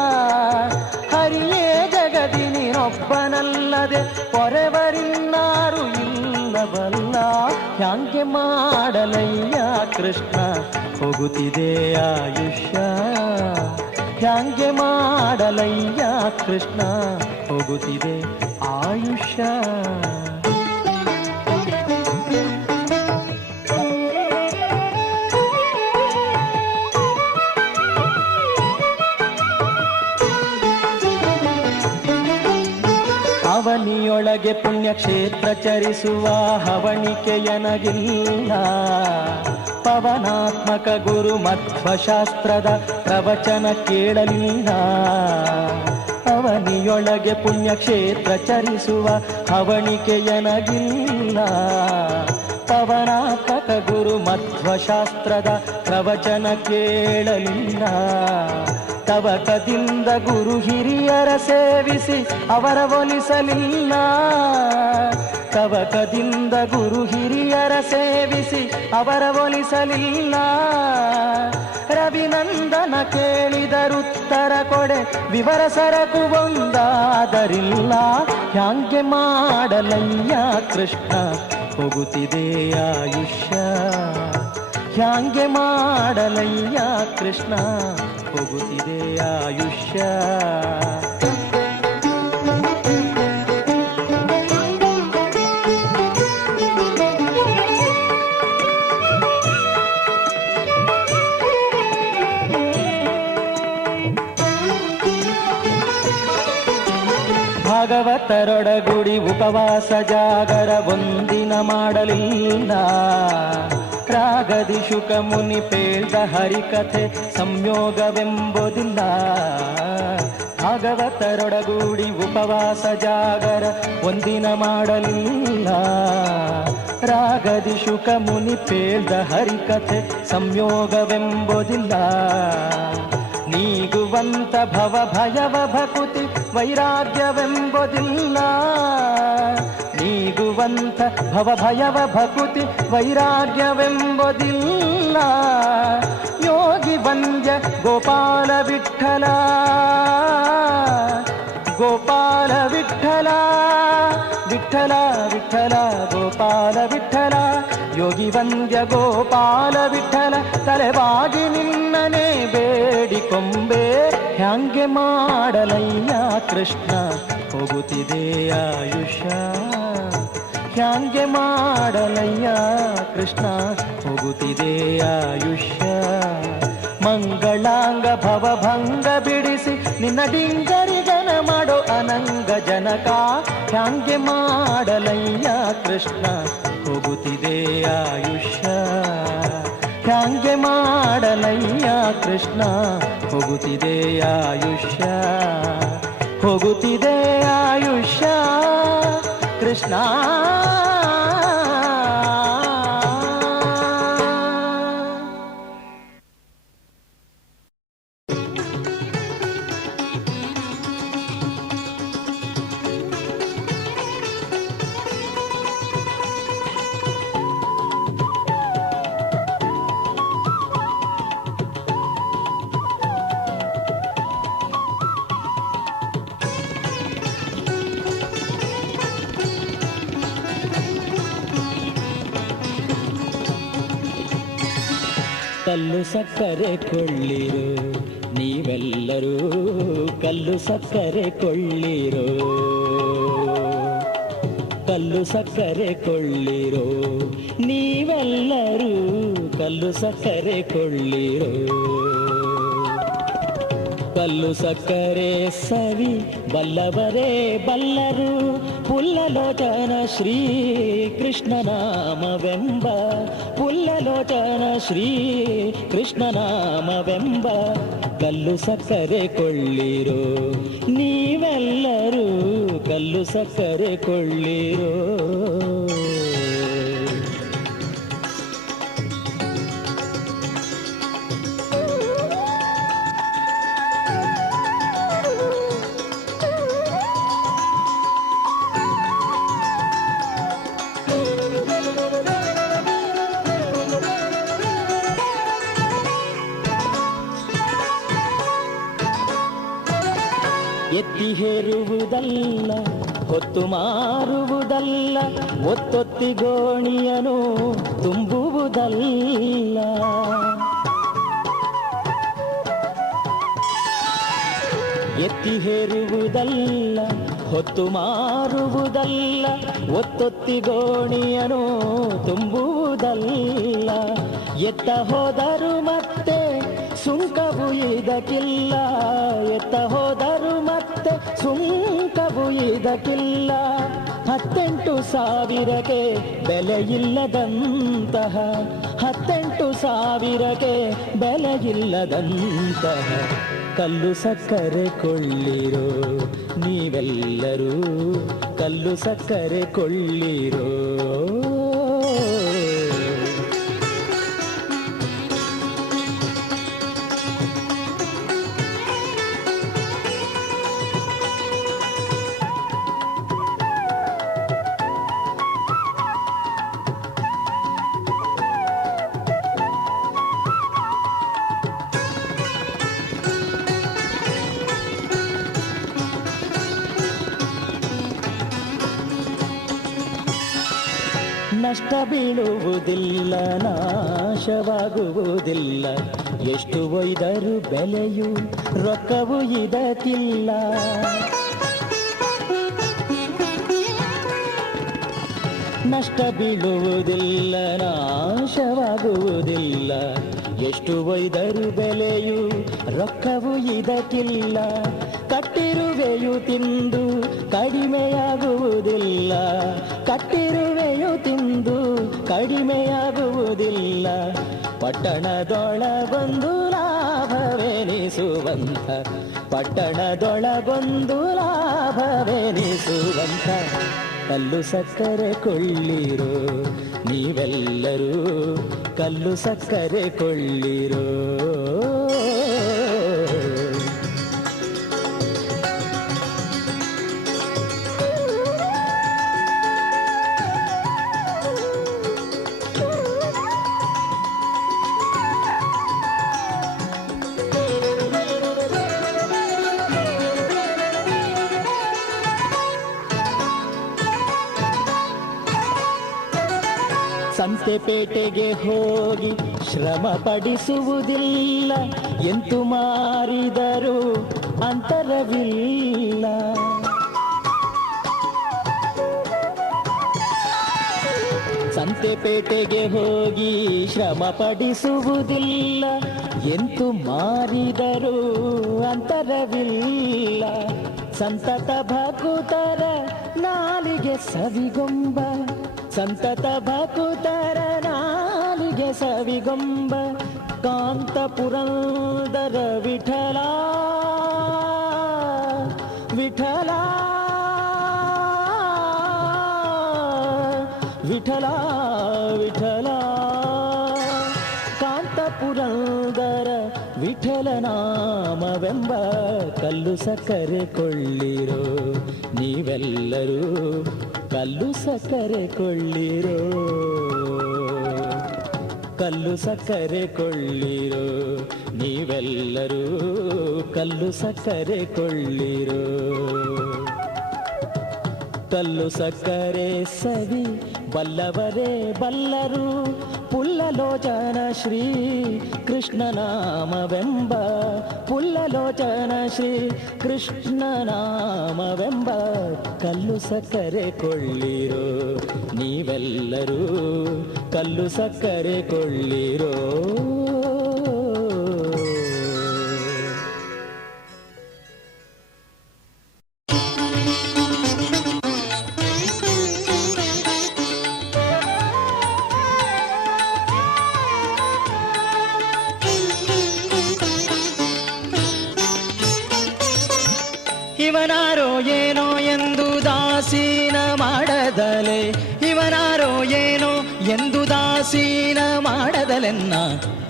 ಹರಿಯೇ ಜಗದಿ ನೀನೊಬ್ಬನಲ್ಲದೆ ಪೊರೆವರಿನ್ನಾರು ಇಲ್ಲವಲ್ಲ. ಹ್ಯಾಂಗೆ ಮಾಡಲಯ್ಯ ಕೃಷ್ಣ ಹೋಗುತ್ತಿದೆ ಆಯುಷ್ಯ. ಹ್ಯಾಂಗೆ ಮಾಡಲಯ್ಯ ಕೃಷ್ಣ ಹೋಗುತ್ತಿದೆ ಆಯುಷ್ಯ. ಅವನಿಯೊಳಗೆ ಪುಣ್ಯಕ್ಷೇತ್ರ ಚರಿಸುವ ಹವಣಿಕೆಯನಗಿಲ್ಲ. ಪವನಾತ್ಮಕ ಗುರು ಮಧ್ವಶಾಸ್ತ್ರದ ಪ್ರವಚನ ಕೇಳಲಿಲ್ಲ. ಅವನಿಯೊಳಗೆ ಪುಣ್ಯಕ್ಷೇತ್ರ ಚರಿಸುವ ಹವಣಿಕೆಯನಗಿಲ್ಲ. ಪವನಾತ್ಮಕ ಗುರು ಮಧ್ವಶಾಸ್ತ್ರದ ಪ್ರವಚನ ಕೇಳಲಿಲ್ಲ. ತವಕದಿಂದ ಗುರು ಹಿರಿಯರ ಸೇವಿಸಿ ಅವರ ಒಲಿಸಲಿಲ್ಲ. ತವಕದಿಂದ ಗುರು ಹಿರಿಯರ ಸೇವಿಸಿ ಅವರ ಒಲಿಸಲಿಲ್ಲ. ರವಿನಂದನ ಕೇಳಿದರುತ್ತರ ಕೊಡೆ ವಿವರ ಸರಕು ಒಂದಾದರಿಲ್ಲ. ಹ್ಯಾಂಗೆ ಮಾಡಲಯ್ಯ ಕೃಷ್ಣ ಹೋಗುತ್ತಿದೆ ಆಯುಷ್ಯ. ಹ್ಯಾಂಗೆ ಮಾಡಲಯ್ಯ ಕೃಷ್ಣ ಹೋಗುತ್ತಿದೆ ಆಯುಷ್ಯ. ಭಾಗವತರೊಡಗೂಡಿ ಉಪವಾಸ ಜಾಗರ ಒಂದಿನ ಮಾಡಲಿಲ್ಲ. ರಾಗದಿ ಶುಕ ಮುನಿ ಪೇಳ್ದ ಹರಿಕಥೆ ಸಂಯೋಗವೆಂಬುದಿಲ್ಲ. ಭಾಗವತರೊಡಗೂಡಿ ಉಪವಾಸ ಜಾಗರ ಒಂದಿನ ಮಾಡಲಿಲ್ಲ. ರಾಗದಿ ಶುಕ ಮುನಿ ಪೇಳ್ದ ಹರಿಕಥೆ ಸಂಯೋಗವೆಂಬುದಿಲ್ಲ. ನೀಗುವಂತ ಭವ ಭಯವ ಭಕುತಿ ವೈರಾಗ್ಯವೆಂಬುದಿಲ್ಲ. ನೀಗುವಂತ ಭವ ಭಯವ ಭಕುತಿ ವೈರಾಗ್ಯವೆಂಬುದಿಲ್ಲ. ಯೋಗಿ ವಂದ್ಯ ಗೋಪಾಲ ವಿಠಲ ಗೋಪಾಲ ವಿಠಲ ವಿಠಲ ವಿಠಲ ಗೋಪಾಲ ವಿಠಲ. ಯೋಗಿ ವಂದ್ಯ ಗೋಪಾಲ ವಿಠಲ ತಲೆಬಾಗಿ ನಿನ್ನನೆ ಬೇಡಿಕೊಂಬೆ. ಹ್ಯಾಂಗೆ ಮಾಡಲಯ್ಯ ಕೃಷ್ಣ ಹೋಗುತ್ತಿದೆ ಆಯುಷ್ಯ. ಹ್ಯಾಂಗೆ ಮಾಡಲಯ್ಯ ಕೃಷ್ಣ ಹೋಗುತ್ತಿದೆ ಆಯುಷ್ಯ. ಮಂಗಳಾಂಗ ಭವಭಂಗ ಬಿಡಿಸಿ ನಿನ್ನ ಡಿಂಗರಿಗನ ಮಾಡೋ ಅನಂಗ ಜನಕ. ಹ್ಯಾಂಗೆ ಮಾಡಲಯ್ಯ ಕೃಷ್ಣ ಹೋಗುತ್ತಿದೆ ಆಯುಷ್ಯ. ಹ್ಯಾಂಗೆ ಮಾಡಲಯ್ಯ ಕೃಷ್ಣ ಹೋಗುತ್ತಿದೆ ಆಯುಷ್ಯ. ಹೋಗುತ್ತಿದೆ ಆಯುಷ್ಯ ಕೃಷ್ಣ. ಕಲ್ಲು ಸಕ್ಕರೆ ಕೊಳ್ಳಿರೋ ನೀವೆಲ್ಲರೂ, ಕಲ್ಲು ಸಕ್ಕರೆ ಕೊಳ್ಳಿರೋ, ಕಲ್ಲು ಸಕ್ಕರೆ ಕೊಳ್ಳಿರೋ ನೀವೆಲ್ಲರೂ, ಕಲ್ಲು ಸಕ್ಕರೆ ಕೊಳ್ಳಿರೋ. ಕಲ್ಲು ಸಕ್ಕರೆ ಸವಿ ಬಲ್ಲವರೇ ಬಲ್ಲರು, ಪುಲ್ಲಲೋಚನ ಶ್ರೀ ಕೃಷ್ಣ ನಾಮವೆಂಬ, ಪುಲ್ಲಲೋಚನ ಶ್ರೀ ಕೃಷ್ಣ ನಾಮವೆಂಬ ಕಲ್ಲು ಸಕ್ಕರೆ ಕೊಳ್ಳಿರೋ ನೀವೆಲ್ಲರೂ, ಕಲ್ಲು ಸಕ್ಕರೆ ಕೊಳ್ಳಿರೋ. ಎತ್ತಿ ಹೇರುವುದಲ್ಲ, ಹೊತ್ತು ಮಾರುವುದಲ್ಲ, ಒತ್ತೊತ್ತಿ ಗೋಣಿಯನು ತುಂಬುವುದಲ್ಲ. ಎತ್ತಿ ಹೇರುವುದಲ್ಲ, ಹೊತ್ತು ಮಾರುವುದಲ್ಲ, ಒತ್ತೊತ್ತಿ ಗೋಣಿಯನು ತುಂಬುವುದಲ್ಲ. ಎತ್ತ ಹೋದರು ಮತ್ತೆ ಸುಂಕವು ಇದಕ್ಕಿಲ್ಲ, ಎತ್ತ ಹೋದರು ಮತ್ತೆ ಸುಂಕವು ಇದಕ್ಕಿಲ್ಲ. 18,000ಕ್ಕೆ ಬೆಲೆಯಿಲ್ಲದಂತಹ, 18,000ಕ್ಕೆ ಬೆಲೆಯಿಲ್ಲದಂತಹ ಕಲ್ಲು ಸಕ್ಕರೆ ಕೊಳ್ಳಿರೋ ನೀವೆಲ್ಲರೂ, ಕಲ್ಲು ಸಕ್ಕರೆ ಕೊಳ್ಳಿರೋ. ನಷ್ಟ ಬೀಳುವುದಿಲ್ಲ, ನಾಶವಾಗುವುದಿಲ್ಲ. ಎಷ್ಟು ಒಯ್ದರೂ ಬೆಲೆಯು ರೊಕ್ಕವು ಇದಕ್ಕಿಲ್ಲ. ನಷ್ಟ ಬೀಳುವುದಿಲ್ಲ, ನಾಶವಾಗುವುದಿಲ್ಲ. ಎಷ್ಟು ಒಯ್ದರೂ ಬೆಲೆಯು ರೊಕ್ಕವು ಇದಕ್ಕಿಲ್ಲ. ಕಟ್ಟಿರುವೆಯು ತಿಂದು ಕಡಿಮೆಯಾಗುವುದಿಲ್ಲ, ಕಟ್ಟಿರುವೆಯು ತಿಂದು ಕಡಿಮೆಯಾಗುವುದಿಲ್ಲ. ಪಟ್ಟಣದೊಳಗೊಂದು ಲಾಭವೆನಿಸುವಂಥ, ಪಟ್ಟಣದೊಳಗೊಂದು ಲಾಭವೆನಿಸುವಂಥ ಕಲ್ಲು ಸಕ್ಕರೆ ಕೊಳ್ಳಿರೋ ನೀವೆಲ್ಲರೂ, ಕಲ್ಲು ಸಕ್ಕರೆ ಕೊಳ್ಳಿರೋ. ಸಂತೆಪೇಟೆಗೆ ಹೋಗಿ ಶ್ರಮ ಪಡಿಸುವುದಿಲ್ಲ, ಎಂತು ಮಾರಿದರೂ ಅಂತರವಿಲ್ಲ. ಸಂತೆಪೇಟೆಗೆ ಹೋಗಿ ಶ್ರಮ ಪಡಿಸುವುದಿಲ್ಲ, ಎಂತು ಮಾರಿದರೂ ಅಂತರವಿಲ್ಲ. ಸಂತತ ಭಕುತರ ನಾಲಿಗೆ ಸವಿಗೊಂಬ, ಸಂತತ ಭಕುತರ ನಾಲಿಗೆ ಸವಿಗೊಂಬ. ಕಾಂತ ಪುರಂದರ ವಿಠಲ ವಿಠಲ ವಿಠಲ ವಿಠಲ. ಕಾಂತ ಪುರಂದರ ವಿಠಲ ನಾಮವೆಂಬ ಕಲ್ಲು ಸಕ್ಕರೆ ಕೊಳ್ಳಿರೋ ನೀವೆಲ್ಲರೂ, ಕಲ್ಲು ಸಕ್ಕರೆ ಕೊಳ್ಳಿರೋ, ಕಲ್ಲು ಸಕ್ಕರೆ ಕೊಳ್ಳಿರೋ ನೀವೆಲ್ಲರೂ, ಕಲ್ಲು ಸಕ್ಕರೆ ಕೊಳ್ಳಿರೋ. ಕಲ್ಲು ಸಕ್ಕರೆ ಸವಿ ಬಲ್ಲವರೇ ಬಲ್ಲರು, ಪುಲ್ಲಲೋಚನ ಶ್ರೀ ಕೃಷ್ಣ ನಾಮವೆಂಬ, ಪುಲ್ಲಲೋಚನ ಶ್ರೀ ಕೃಷ್ಣ ನಾಮವೆಂಬ ಕಲ್ಲು ಸಕ್ಕರೆ ಕೊಳ್ಳಿರೋ ನೀವೆಲ್ಲರೂ, ಕಲ್ಲು ಸಕ್ಕರೆ ಕೊಳ್ಳಿರೋ. ಇವನಾರೋ ಏನೋ ಎಂದು ದಾಸೀನ ಮಾಡದಲೆ, ಇವನಾರೋ ಏನೋ ಎಂದು ದಾಸೀನ ಮಾಡದಲೆನ್ನ.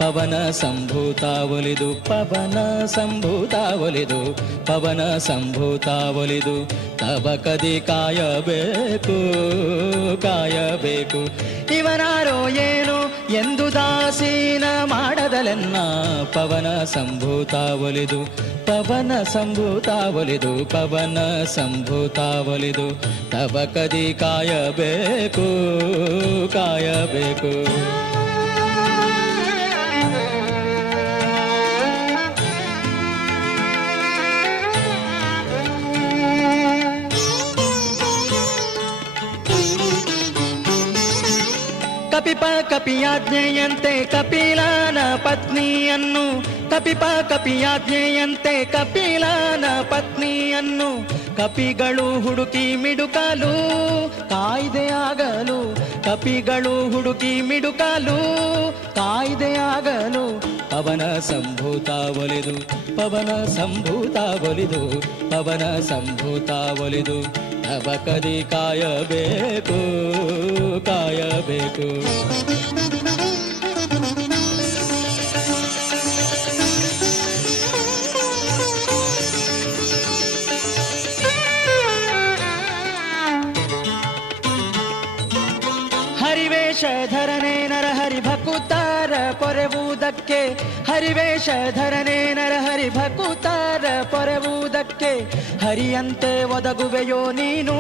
ಪವನ ಸಂಭೂತ ಒಲಿದು, ಪವನ ಸಂಭೂತ ಒಲಿದು, ಪವನ ಸಂಭೂತ ಒಲಿದು ತವ ಕದಿ ಕಾಯಬೇಕು, ಕಾಯಬೇಕು. ಇವನಾರೋ ಏನೋ ಎಂದು ದಾಸೀನ ಮಾಡದಲೆನ್ನ. ಪವನ ಸಂಭೂತ ಒಲಿದು, ಪವನ ಸಂಭೂತ ಒಲಿದು, ಪವನ ಸಂಭೂತ ಒಲಿದು ತವ ಕದಿ ಕಾಯಬೇಕು, ಕಾಯಬೇಕು. ಕಪಿಪ ಕಪಿಯಾಜ್ಞೆಯಂತೆ ಕಪಿಲನ ಪತ್ನಿಯನ್ನು, ಕಪಿಪ ಕಪಿಯಾಜ್ಞೆಯಂತೆ ಕಪಿಲನ ಪತ್ನಿಯನ್ನು ಕಪಿಗಳು ಹುಡುಕಿ ಮಿಡುಕಲು ಕಾಯ್ದೆಯಾಗಲು, ಕಪಿಗಳು ಹುಡುಕಿ ಮಿಡುಕಲು ಕಾಯ್ದೆಯಾಗಲು. ಪವನ ಸಂಭೂತ ಒಲಿದು, ಪವನ ಸಂಭೂತ ಒಲಿದು, ಪವನ ಸಂಭೂತ ಒಲಿದು ತವ ಕದಿ ಕಾಯಬೇಕು, ಕಾಯಬೇಕು. ಹರಿವೇಷಧರನೇ ನರಹರಿ ಭಕುತರ ಭಕುತಾರ ಪೊರೆವುದಕ್ಕೆ ಹರಿವೇಷಧರನೇ ನರಹರಿ ಭಕುತಾರ ಪೊರೆವುದಕ್ಕೆ ಹರಿಯಂತೆ ಒದಗುವೆಯೋ ನೀನು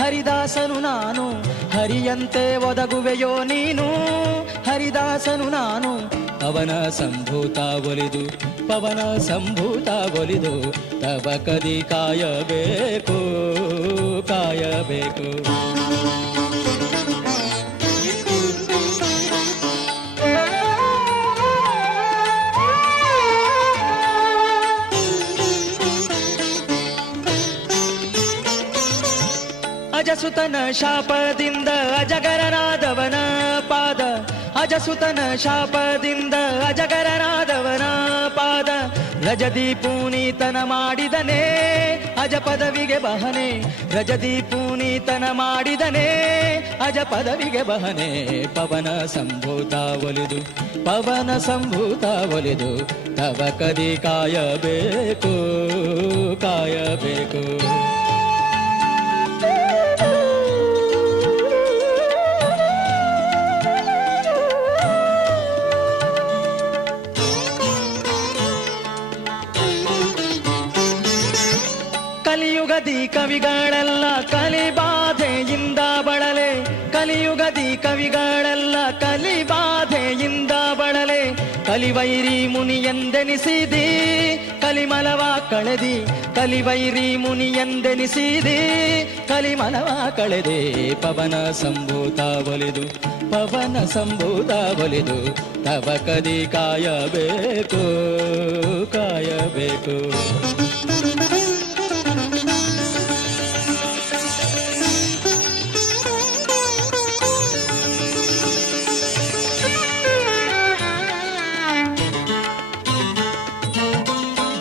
ಹರಿದಾಸನು ನಾನು ಹರಿಯಂತೆ ಒದಗುವೆಯೋ ನೀನು ಹರಿದಾಸನು ನಾನು ಪವನ ಸಂಭೂತ ಒಲಿದು ಪವನ ಸಂಭೂತ ಒಲಿದು ತವ ಕದಿ ಕಾಯಬೇಕು ಕಾಯಬೇಕು ಅಜಸುತನ ಶಾಪದಿಂದ ಅಜಗರನಾದವನ ಪಾದ ಅಜಸುತನ ಶಾಪದಿಂದ ಅಜಗರನಾದವನ ಪಾದ ರಜದಿ ಪೂನೀತನ ಮಾಡಿದನೇ ಅಜ ಪದವಿಗೆ ಬಹನೆ ರಜದಿ ಪೂನೀತನ ಮಾಡಿದನೇ ಅಜ ಪದವಿಗೆ ಬಹನೆ ಪವನ ಸಂಭೂತ ಒಲಿದು ಪವನ ಸಂಭೂತ ಒಲಿದು ತವ ಕದಿ ಕಾಯಬೇಕು ಕಾಯಬೇಕು ಕಲಿಯುಗದಿ ಕವಿಗಳೆಲ್ಲ ಕಲಿಬಾಧೆಯಿಂದ ಬಳಲೆ ಕಲಿಯುಗದಿ ಕವಿಗಳೆಲ್ಲ ಕಲಿಬಾಧೆಯಿಂದ ಬಳಲೆ ಕಲಿವೈರಿ ಮುನಿ ಎಂದೆನಿಸಿದಿ ಕಲಿಮಲವ ಕಳೆದಿ ಕಲಿವೈರಿ ಮುನಿ ಎಂದೆನಿಸಿದಿ ಕಲಿಮಲವ ಕಳೆದೆ ಪವನ ಸಂಭೂತ ಒಲಿದು ಪವನ ಸಂಭೂತ ಒಲಿದು ತವ ಕದಿ ಕಾಯಬೇಕು ಕಾಯಬೇಕು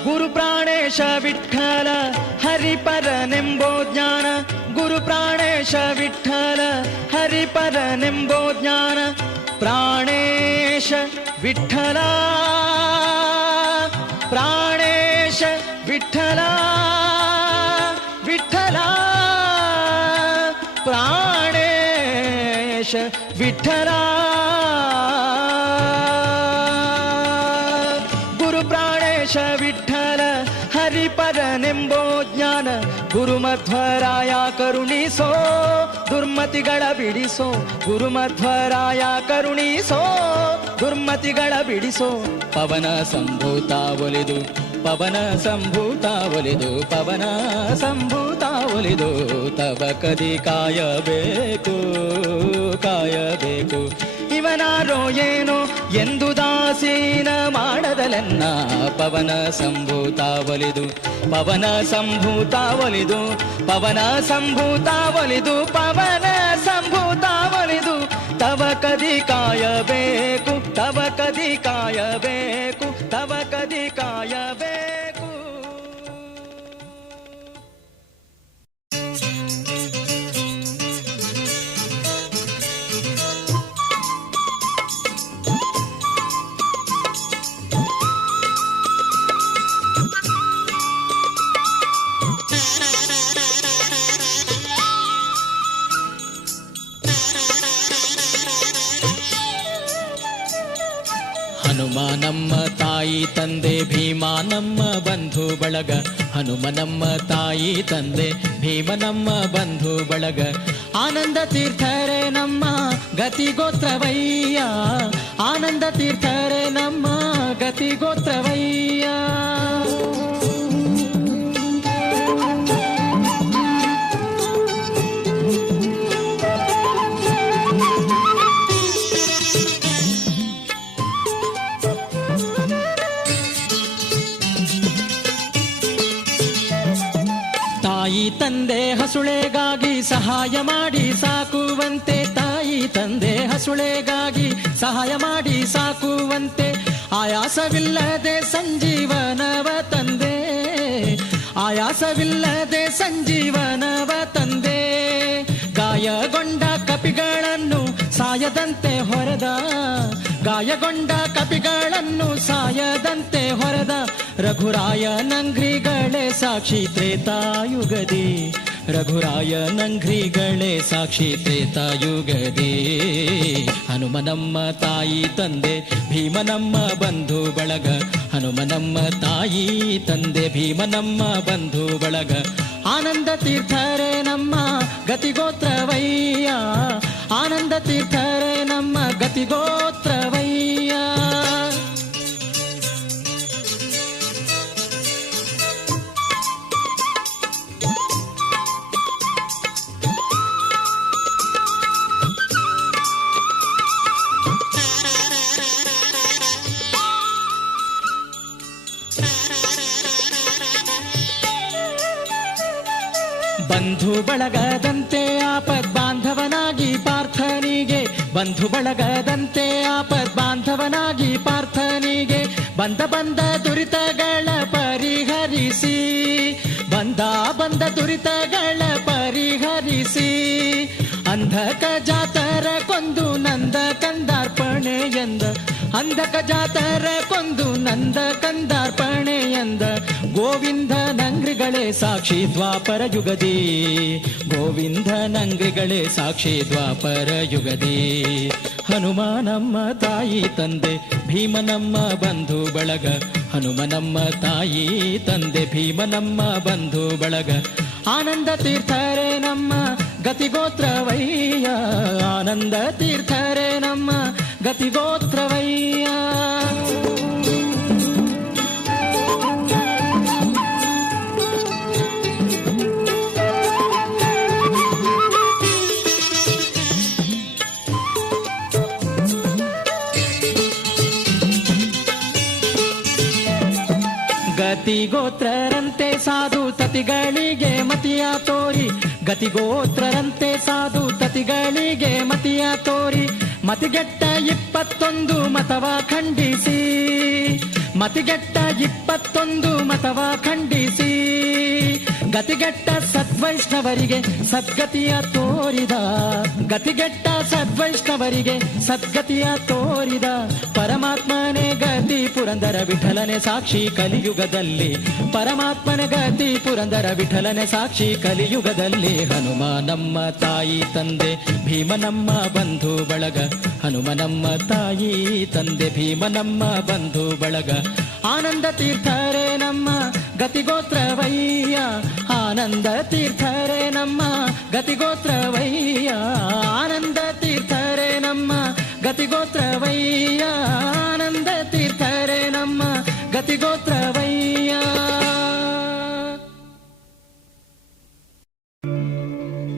ಗುರು ಪ್ರಾಣೇಶ ವಿಠ್ಠಲ ಹರಿಪರನೆಂಬೋ ಜ್ಞಾನ ಗುರು ಪ್ರಾಣೇಶ ವಿಠ್ಠಲ ಹರಿಪರನೆಂಬೋ ಜ್ಞಾನ ಪ್ರಾಣೇಶ ವಿಠ್ಠಲ ಪ್ರಾಣೇಶ ವಿಠ್ಠಲ ವಿಠ್ಠಲ ಪ್ರಾಣೇಶ ವಿಠ್ಠಲ ಗುರು ಪ್ರಾಣೇಶ ವಿಠ್ಠಲ ಹರಿಪರನೆಂಬೋ ಜ್ಞಾನ ಗುರುಮಧ್ವರಾಯ ಕರುಣಿಸೋ ದುರ್ಮತಿಗಳ ಬಿಡಿಸೋ ಗುರುಮಧ್ವರಾಯ ಕರುಣಿಸೋ ದುರ್ಮತಿಗಳ ಬಿಡಿಸೋ ಪವನ ಸಂಭೂತ ಒಲಿದು ಪವನ ಸಂಭೂತ ಒಲಿದು ಪವನ ಸಂಭೂತ ಒಲಿದು ತವ ಕದಿ ಕಾಯಬೇಕು ಕಾಯಬೇಕು ಇವನಾರೋ ಏನೋ ಎಂದು ದಾಸೀನ ಮಾಡದಲೆನ್ನ ಪವನ ಸಂಭೂತ ಒಲಿದು ಪವನ ಸಂಭೂತ ಒಲಿದು ಪವನ ಸಂಭೂತ ಒಲಿದು ಪವನ ಸಂಭೂತ ಒಲಿದು ತವ ಕದಿ ಕಾಯಬೇಕು ತವ ಕದಿ ಕಾಯಬೇಕು ತವ ಕದಿ ಕಾಯಬೇಕು ಹನುಮ ನಮ್ಮ ತಾಯಿ ತಂದೆ ಭೀಮ ನಮ್ಮ ಬಂಧು ಬಳಗ ಹನುಮ ನಮ್ಮ ತಾಯಿ ತಂದೆ ಭೀಮ ನಮ್ಮ ಬಂಧು ಬಳಗ ಆನಂದ ತೀರ್ಥರೇ ನಮ್ಮ ಗತಿ ಗೋತ್ರವಯ್ಯ ಆನಂದ ತೀರ್ಥರೇ ನಮ್ಮ ಗತಿ ಗೋತ್ರವಯ್ಯ ತಾಯಿ ತಂದೆ ಹಸುಳೆಗಾಗಿ ಸಹಾಯ ಮಾಡಿ ಸಾಕುವಂತೆ ತಾಯಿ ತಂದೆ ಹಸುಳೆಗಾಗಿ ಸಹಾಯ ಮಾಡಿ ಸಾಕುವಂತೆ ಆಯಾಸವಿಲ್ಲದೆ ಸಂಜೀವನವ ತಂದೆ ಆಯಾಸವಿಲ್ಲದೆ ಸಂಜೀವನವ ತಂದೆ ಗಾಯಗೊಂಡ ಕಪಿಗಳನ್ನು ಸಾಯದಂತೆ ಹೊರದ ಗಾಯಗೊಂಡ ಕಪಿಗಳನ್ನು ಸಾಯದಂತೆ ಹೊರದ ರಘುರಾಯ ನಂಗ್ರಿಗಳೇ ಸಾಕ್ಷಿ ತ್ರೇತಾಯುಗದಿ ರಘುರಾಯನಂಘ್ರಿಗಳೇ ಸಾಕ್ಷಿ ತ್ರೇತಾಯುಗದೇ. ಹನುಮನಮ್ಮ ತಾಯಿ ತಂದೆ ಭೀಮನಮ್ಮ ಬಂಧು ಬಳಗ, ಹನುಮನಮ್ಮ ತಾಯಿ ತಂದೆ ಭೀಮನಮ್ಮ ಬಂಧು ಬಳಗ. ಆನಂದ ತೀರ್ಥರೇ ನಮ್ಮ ಗತಿಗೋತ್ರವಯ್ಯ, ಆನಂದ ತೀರ್ಥರೇ ನಮ್ಮ ಗತಿಗೋತ್ರವಯ್ಯ. ಬಂಧು ಬಳಗದಂತೆ ಆಪದ್ ಬಾಂಧವನಾಗಿ ಪಾರ್ಥನಿಗೆ, ಬಂಧು ಬಳಗದಂತೆ ಆಪದ್ ಬಾಂಧವನಾಗಿ ಪಾರ್ಥನಿಗೆ. ಬಂದ ಬಂದ ದುರಿತಗಳ ಪರಿಹರಿಸಿ, ಬಂದ ದುರಿತಗಳ ಪರಿಹರಿಸಿ. ಅಂಧಕ ಜಾತರ ಕೊಂದು ನಂದ ಕಂದಾರ್ಪಣೆಯಂದ, ಅಂಧಕ ಜಾತರ ಕೊಂದು ನಂದ ಕಂದಾರ್ಪಣೆಯಂದ. ಗೋವಿಂದ ನಂಗ್ರಿಗಳೇ ಸಾಕ್ಷಿ ದ್ವಾಪರ ಯುಗದಿ, ಗೋವಿಂದ ನಂಗ್ರಿಗಳೇ ಸಾಕ್ಷಿ ದ್ವಾಪರ ಯುಗದಿ. ಹನುಮಾನಮ್ಮ ತಾಯಿ ತಂದೆ ಭೀಮನಮ್ಮ ಬಂಧು ಬಳಗ, ಹನುಮನಮ್ಮ ತಾಯಿ ತಂದೆ ಭೀಮನಮ್ಮ ಬಂಧು ಬಳಗ. ಆನಂದ ತೀರ್ಥರೇ ನಮ್ಮ ಗತಿಗೋತ್ರವಯ್ಯ, ಆನಂದ ತೀರ್ಥರೇ ನಮ್ಮ ಗತಿಗೋತ್ರವಯ್ಯ. ಗತಿಗೋತ್ರರಂತೆ ಸಾಧು ತತಿಗಳಿಗೆ ಮತಿಯ ತೋರಿ, ಗತಿಗೋತ್ರರಂತೆ ಸಾಧು ತತಿಗಳಿಗೆ ಮತಿಯ ತೋರಿ. ಮತಿಗೆಟ್ಟ 21 ಮತವ ಖಂಡಿಸಿ, ಮತಿಗೆಟ್ಟ 21 ಮತವ ಖಂಡಿಸಿ. ಗತಿಗೆಟ್ಟ ಸದ್ವೈಷ್ಣವರಿಗೆ ಸದ್ಗತಿಯ ತೋರಿದ, ಗತಿಗೆಟ್ಟ ಸದ್ವೈಷ್ಣವರಿಗೆ ಸದ್ಗತಿಯ ತೋರಿದ. ಪರಮಾತ್ಮನೇ ಗತಿ ಪುರಂದರ ವಿಠಲನೆ ಸಾಕ್ಷಿ ಕಲಿಯುಗದಲ್ಲಿ, ಪರಮಾತ್ಮನ ಗತಿ ಪುರಂದರ ವಿಠಲನೆ ಸಾಕ್ಷಿ ಕಲಿಯುಗದಲ್ಲಿ. ಹನುಮಾನಮ್ಮ ತಾಯಿ ತಂದೆ ಭೀಮನಮ್ಮ ಬಂಧು ಬಳಗ, ಹನುಮನಮ್ಮ ತಾಯಿ ತಂದೆ ಭೀಮನಮ್ಮ ಬಂಧು ಬಳಗ. ಆನಂದ ತೀರ್ಥರೇ ನಮ್ಮ ಗತಿಗೋತ್ರವಯ್ಯ, ಆನಂದ ತೀರ್ಥರೇ ನಮ್ಮ ಗತಿಗೋತ್ರವಯ್ಯ, ಆನಂದ ತೀರ್ಥರೇ ನಮ್ಮ ಗತಿಗೋತ್ರವಯ್ಯ, ಆನಂದ ತೀರ್ಥರೇ ನಮ್ಮ ಗತಿಗೋತ್ರವಯ್ಯ.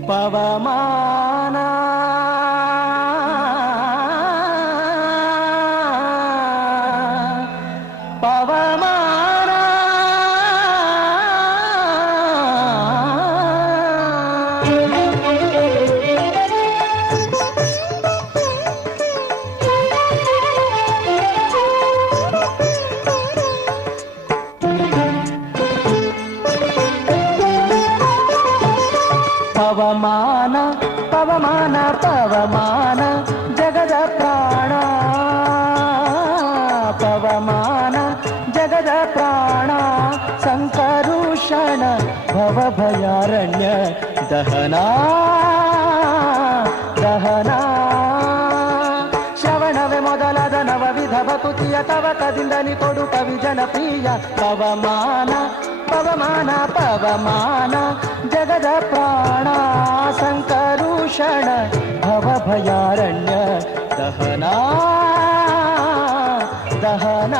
ಪವಮಾನ ಪವಮಾನ ಪವಮಾನ ಪವಮಾನ ಜಗದ ಪ್ರಾಣ, ಪವಮಾನ ಜಗದ ಪ್ರಾಣ. ಸಂಕರುಷಣ ಭವಭಯಾರಣ್ಯ ದಹನ ದಹನ. ಶ್ರವಣವೇ ಮೊದಲಾದ ನವವಿಧ ಭಕುತಿಯ ತವಕದಿಂದಲಿ ಕೊಡು ಕವಿ ಜನಪ್ರಿಯ. ಪವಮಾನ ಪವಮಾನ ಪವಮಾನ ಜಗದ ಪ್ರಾಣ. ಸಂಕರುಷಣ ಭವಭಯಾರಣ್ಯ ದಹನ ದಹನ.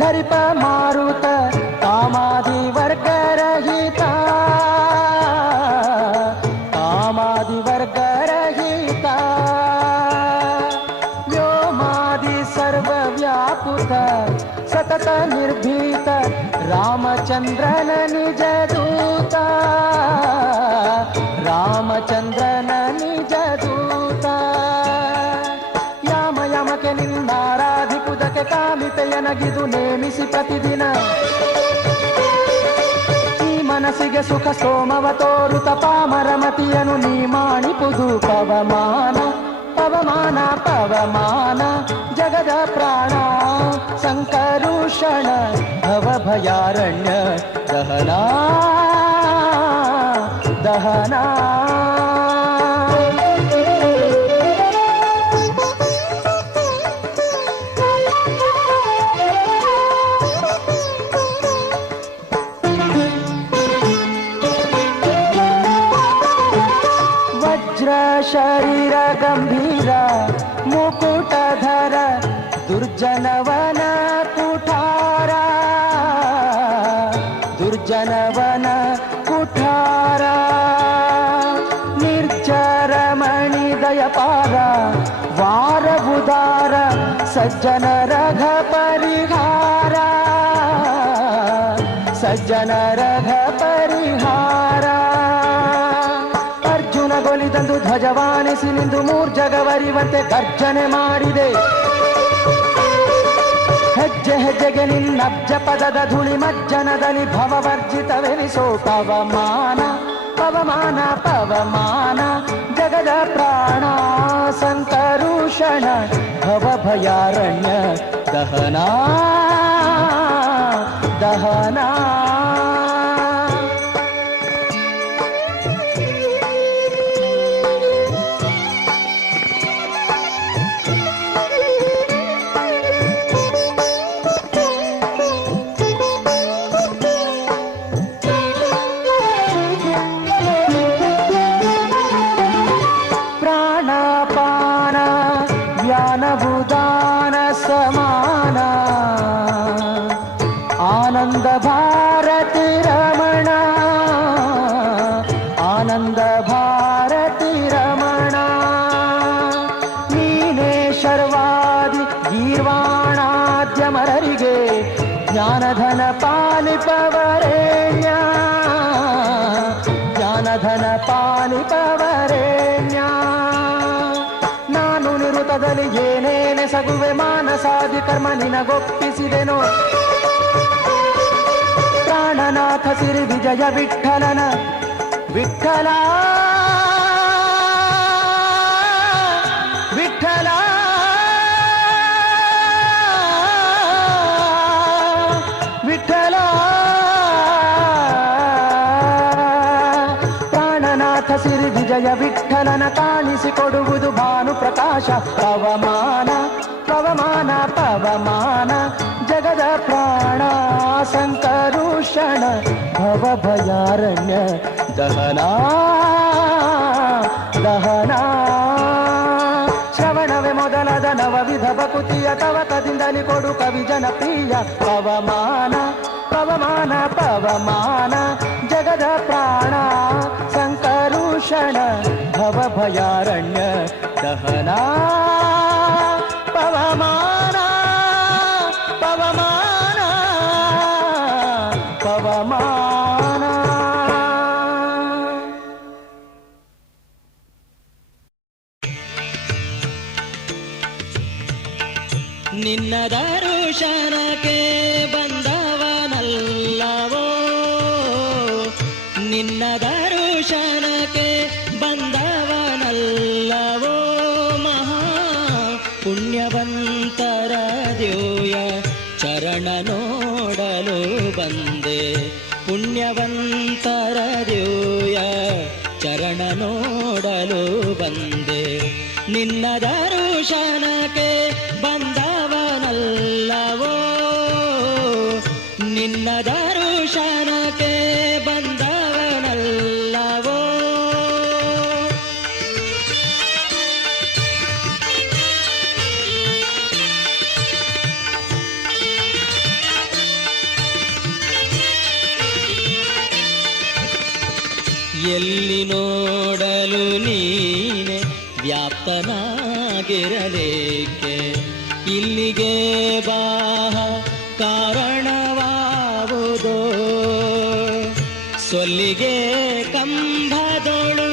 ಧರಿಪ ಮಾರುತ ಕಾಮಾದಿ ವರ್ಗರಹಿತ, ಕಾಮಾದಿ ವರ್ಗರಹಿತ. ವ್ಯೋಮಾದಿ ಸರ್ವವ್ಯಾಪುತ ಸತತ ನಿರ್ಭೀತ. ರಾಮಚಂದ್ರನ ನಿಜ ದೂತ, ರಾಮಚಂದ್ರನ ನಿಜ ದೂತ. ಯಾಮ ಯಮ ಮಾಲಿತೆಯನಗಿದು ನೇಮಿಸಿ ಪ್ರತಿದಿನ ಈ ಮನಸ್ಸಿಗೆ ಸುಖ ಸೋಮವ ತೋರುತ ಪಾಮರಮತಿಯನು ನೀ ಮಾಡಿಪುದು ಪವಮಾನ ಪವಮಾನ ಪವಮಾನ ಜಗದ ಪ್ರಾಣ ಸಂಕರುಷಣ ಭವಭಯಾರಣ್ಯ ದಹನಾ ದಹನಾ ಶರೀರ ಗಂಭೀರ ಮುಕುಟಧರ ದುರ್ಜನವನ ಕುಠಾರ ದುರ್ಜನವನ ಕುಠಾರ ನಿರ್ಜರ ಮಣಿದಯಪಾರ ವಾರಬುದಾರ ಸಜ್ಜನ ರಘ ಪರಿಹಾರ ಸಜ್ಜನ ರಘ ಪರಿಹಾರ ಗೊಲಿದಂದು ಧ್ವಜವಾನಿಸಿ ನಿಂದು ಮೂರ್ಜಗವರಿವಂತೆ ಗರ್ಜನೆ ಮಾಡಿದೆ ಹೆಜ್ಜೆ ಹೆಜ್ಜೆಗೆ ನಿನ್ನಬ್ಜ ಪದದ ಧೂಳಿ ಮಜ್ಜನದಲ್ಲಿ ಭವವರ್ಜಿತವೆನಿಸೋ ಪವಮಾನ ಪವಮಾನ ಪವಮಾನ ಜಗದ ಪ್ರಾಣ ಸಂಕರುಷಣ ಭವಭಯಾರಣ್ಯ ದಹನಾ ದಹನಾ ಜ್ಞಾನಭೂದಾನ ಸಮಾನ ಆನಂದ ಭಾರತಿ ರಮಣ ಆನಂದ ಭಾರತಿ ರಮಣ ನೀನೇ ಶರ್ವಾದಿ ಗೀರ್ವಾಣಾದ್ಯಮರರಿಗೆ ಜ್ಞಾನಧನ ಪಾಲಿಪವರೇಣ್ಯ ಜ್ಞಾನಧನ ಪಾಲಿಪವರೇಣ್ಯ ನಾನು ನಿರುತದಲ್ಲಿ ಏನೇನೆ ಸಗುವೆ ಮಾನಸಾದಿ ಕರ್ಮ ನಿನಗೊಪ್ಪಿಸಿದೆನೋ ಪ್ರಾಣನಾಥ ಸಿರಿ ವಿಜಯ ವಿಠಲನ ವಿಠಲ ವಿಠಲ ವಿಠಲ ಪ್ರಾಣನಾಥ ಸಿರಿ ವಿಜಯ ವಿಠಲನ ಕಾಣಿಸಿಕೊಡುವುದು ಭಾನು ಪ್ರಕಾಶ ಪವಮಾನ ಪವಮಾನ ಪವಮಾನ ಜಗದ ಪ್ರಾಣ ಸಂಕರುಷಣ ಭವಭಯಾರಣ್ಯ ದಹನಾ ದಹನಾ ಶ್ರವಣವೇ ಮೊದಲಾದ ನವವಿಧ ಭಕುತಿಯ ತವಕದಿಂದಲಿ ಕೊಡು ಕವಿ ಜನಪ್ರಿಯ ಪವಮಾನ ಪವಮಾನ ಪವಮಾನ ಜಗದ ಪ್ರಾಣ ಸಂಕರುಷಣ ಭವಭಯಾರಣ್ಯ ದಹನಾ ಪವಮಾನ ಪವಮಾನ ಪವಮಾನ ನಿನ್ನ ದರ್ಶನಕ್ಕೆ ಬಂದವನಲ್ಲವೋ ನಿನ್ನ ದರ್ಶನಕ್ಕೆ ಬಂದವನಲ್ಲವೋ ಮಹಾ ಪುಣ್ಯವಂತರ ದೇವ್ಯ ಚರಣ ನೋಡಲು ಬಂದೆ ಪುಣ್ಯವಂತರ ದೇವ್ಯ ಚರಣ ನೋಡಲು ಬಂದೆ ನಿನ್ನ ದರ್ಶನಕ್ಕೆ ಬಂದವನಲ್ಲವೋ ನಿನ್ನ ದರ್ಶನಕ್ಕೆ ಬಂದವನಲ್ಲವೋ ಎಲ್ಲಿ ನೋಡಲು ನೀನೆ ವ್ಯಾಪ್ತನಾಗಿರಲೇಕೆ ಇಲ್ಲಿಗೆ ಬಾಹ ಕಾರಣವಾವುದೋ ಸೊಲ್ಲಿಗೆ ಕಂಬದೊಳು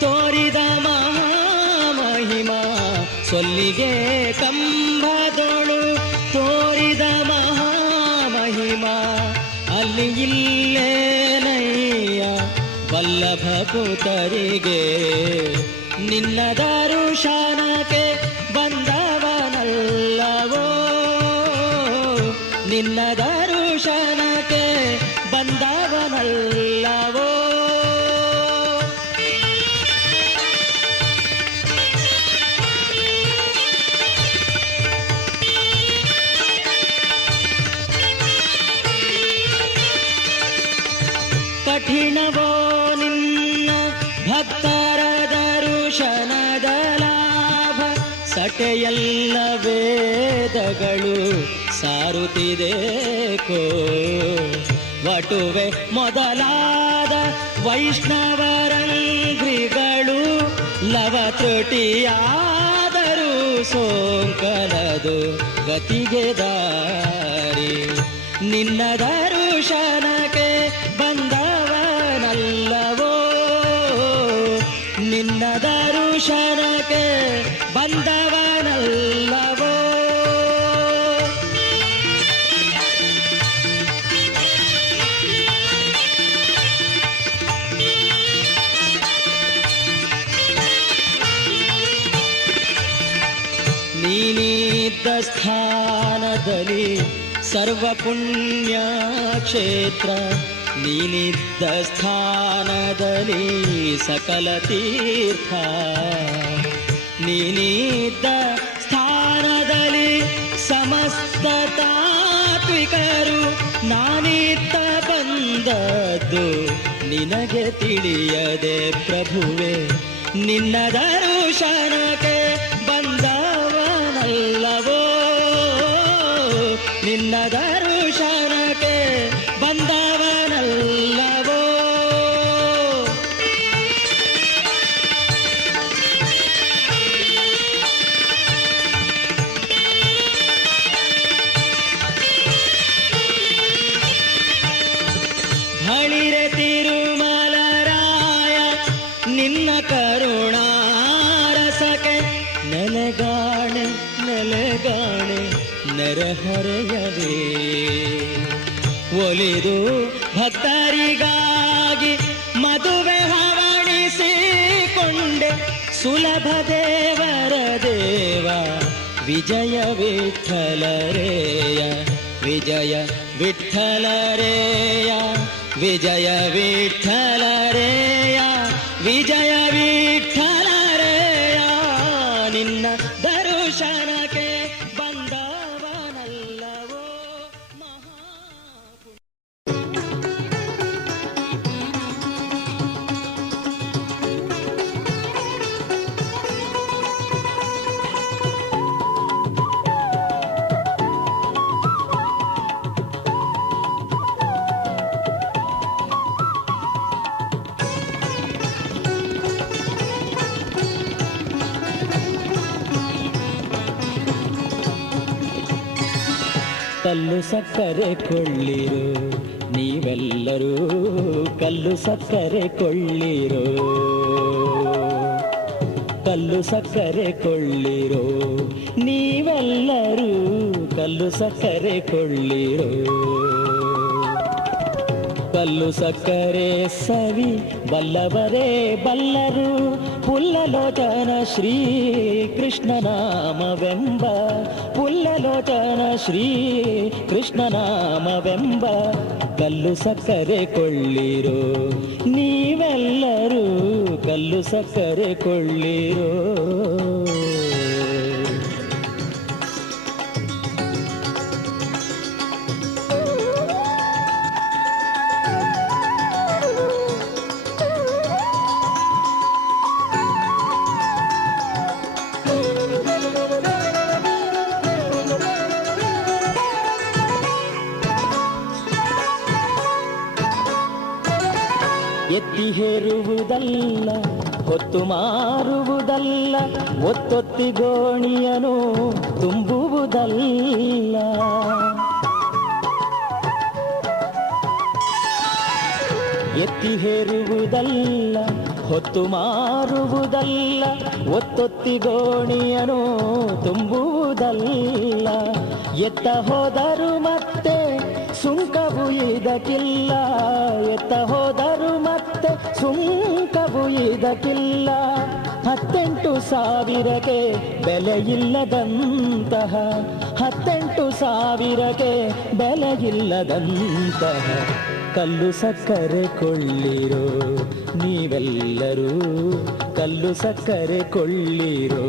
ತೋರಿದ ಮಹಾಮಹಿಮಾ ಸೊಲ್ಲಿಗೆ ಕಂಬದೊಳು ತೋರಿ ಅಲ್ಲಿ ಇಲ್ಲೇನಯ್ಯ ವಲ್ಲಭ ಪುತರಿಗೆ ನಿನ್ನ ದರುಶನಕ್ಕೆ ಬಂದವನಲ್ಲವೋ, ನಿನ್ನ ದರುಶನಕ್ಕೆ ಬಂದವನಲ್ಲವೋ. ಕಠಿಣವೋ ನಿನ್ನ ಭಕ್ತರ ದರುಶನದ ಲಾಭ, ಸಟೆಯಲ್ಲ ವೇದಗಳು ಸಾರುತ್ತಿದೇಕೋ. ವಟುವೆ ಮೊದಲಾದ ವೈಷ್ಣವರಂಗ್ರಿಗಳು ಲವ ತ್ರುಟಿಯಾದರೂ ಸೋಂಕಲದು ಗತಿಗೆ ದಾರಿ. ನಿನ್ನ ದರುಶನಕ್ಕೆ ಬಂದವನಲ್ಲವೋ, ನಿನ್ನ ದರುಶನಕ್ಕೆ ಬಂದವನಲ್ಲವೋ. ನೀನಿದ್ದ ಸ್ಥಾನದಲ್ಲಿ ಸರ್ವ ಪುಣ್ಯ ಕ್ಷೇತ್ರ, ನೀನಿದ್ದ ಸ್ಥಾನದಲ್ಲಿ ಸಕಲ ತೀರ್ಥ, ನೀನಿದ್ದ ಸ್ಥಾನದಲ್ಲಿ ಸಮಸ್ತ ತಾತ್ವಿಕರು. ನಾನಿದ್ದ ಬಂದದ್ದು ನಿನಗೆ ತಿಳಿಯದೆ ಪ್ರಭುವೆ, ನಿನ್ನ ದರುಶನಕ್ಕೆ ಬಂದವನಲ್ಲವೋ, ನಿನ್ನ ದರುಶನಕ್ಕೆ ಬಂದವನಲ್ಲವೋ. ಬಳಿರೆ ತಿರುಮಲರಾಯ ನಿನ್ನ ಕರುಣಾರಸಕ್ಕೆ ನೆಲೆಗಾಣೆ ನೆಲೆಗಾಣೆ ನೆರೆಹೊರೆಯವೇ. ಒಲಿದು ಭಕ್ತರಿಗಾಗಿ ಮದುವೆ ಹವಣಿಸಿಕೊಂಡೆ ಸುಲಭ ದೇವರ ದೇವ. ವಿಜಯ ವಿಠಲರೇಯ ವಿಜಯ ವಿಠಲರೇಯ ವಿಜಯ ವಿಠಲರೇಯ ವಿಜಯ ವಿಠಲರೇಯ. ನಿನ್ನ ದರುಶನಕ್ಕೆ ಬಂದವನಲ್ಲವೋ ಮಹಾಪುಣ್ಯ. ಕಲ್ಲು ಸಕ್ಕರೆ ಕೊಳ್ಳಿರೋ ನೀವೆಲ್ಲರೂ, ಕಲ್ಲು ಸಕ್ಕರೆ ಕೊಳ್ಳಿರೋ, ಕಲ್ಲು ಸಕ್ಕರೆ ಕೊಳ್ಳಿರೋ ನೀವೆಲ್ಲರೂ, ಕಲ್ಲು ಸಕ್ಕರೆ ಕೊಳ್ಳಿರೋ. ಕಲ್ಲು ಸಕ್ಕರೆ ಸವಿ ಬಲ್ಲವರೇ ಬಲ್ಲರು, ಪುಲ್ಲಲೋಚನ ಶ್ರೀ ಕೃಷ್ಣನಾಮವೆಂಬ, ಪುಲ್ಲಲೋಚನ ಶ್ರೀ ಕೃಷ್ಣನಾಮವೆಂಬ. ಕಲ್ಲು ಸಕ್ಕರೆ ಕೊಳ್ಳಿರೋ ನೀವೆಲ್ಲರೂ, ಕಲ್ಲು ಸಕ್ಕರೆ ಕೊಳ್ಳಿರೋ. ಎತ್ತಿ ಹೇರುವುದಲ್ಲ ಹೊತ್ತು ಮಾರುವುದಲ್ಲ, ಒತ್ತೊತ್ತಿ ಗೋಣಿಯನು ತುಂಬುವುದಲ್ಲ. ಎತ್ತಿ ಹೇರುವುದಲ್ಲ ಹೊತ್ತು ಮಾರುವುದಲ್ಲ, ಒತ್ತೊತ್ತಿ ಗೋಣಿಯನು ತುಂಬುವುದಲ್ಲ. ಎತ್ತ ಹೋದರು ಮತ್ತೆ ಸುಂಕವು ಇದಕ್ಕಿಲ್ಲ, ಎತ್ತ ಹೋದರು ಮತ್ತೆ ಸುಂಕವು ಇದಕ್ಕಿಲ್ಲ. 18,000ಕ್ಕೆ ಬೆಲೆಯಿಲ್ಲದಂತಹ, 18,000ಕ್ಕೆ ಬೆಲೆಯಿಲ್ಲದಂತಹ ಕಲ್ಲು ಸಕ್ಕರೆ ಕೊಳ್ಳಿರೋ ನೀವೆಲ್ಲರೂ, ಕಲ್ಲು ಸಕ್ಕರೆ ಕೊಳ್ಳಿರೋ.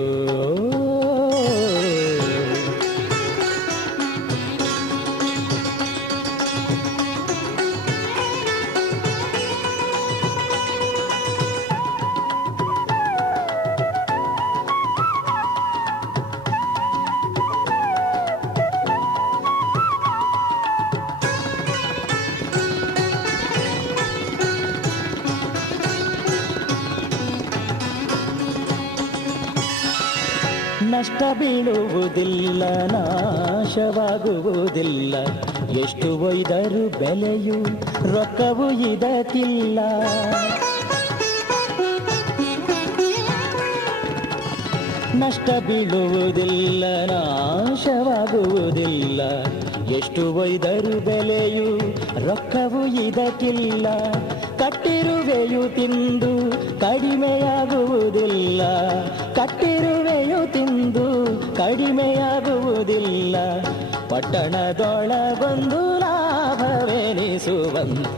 ನಷ್ಟ ಬೀಳುವುದಿಲ್ಲ, ನಾಶವಾಗುವುದಿಲ್ಲ, ಎಷ್ಟು ಒಯ್ದರೂ ಬೆಲೆಯು ರೊಕ್ಕವು ಇದಕ್ಕಿಲ್ಲ. ನಷ್ಟ ಬೀಳುವುದಿಲ್ಲ, ನಾಶವಾಗುವುದಿಲ್ಲ, ಎಷ್ಟು ಒಯ್ದರೂ ಬೆಲೆಯು ರೊಕ್ಕವು ಇದಕ್ಕಿಲ್ಲ. ಕಟ್ಟಿರುವೆಯು ತಿಂದು ಕಡಿಮೆಯಾಗುವುದಿಲ್ಲ, ಕಟ್ಟಿರುವೆಯು ತಿಂದು ಕಡಿಮೆಯಾಗುವುದಿಲ್ಲ. ಪಟ್ಟಣದೊಳಗೊಂದು ಲಾಭವೆನಿಸುವಂಥ,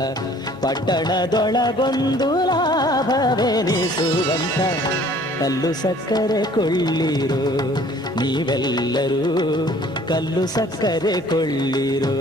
ಪಟ್ಟಣದೊಳಗೊಂದು ಲಾಭವೆನಿಸುವಂಥ ಕಲ್ಲು ಸಕ್ಕರೆ ಕೊಳ್ಳಿರೋ ನೀವೆಲ್ಲರೂ, ಕಲ್ಲು ಸಕ್ಕರೆ ಕೊಳ್ಳಿರೋ.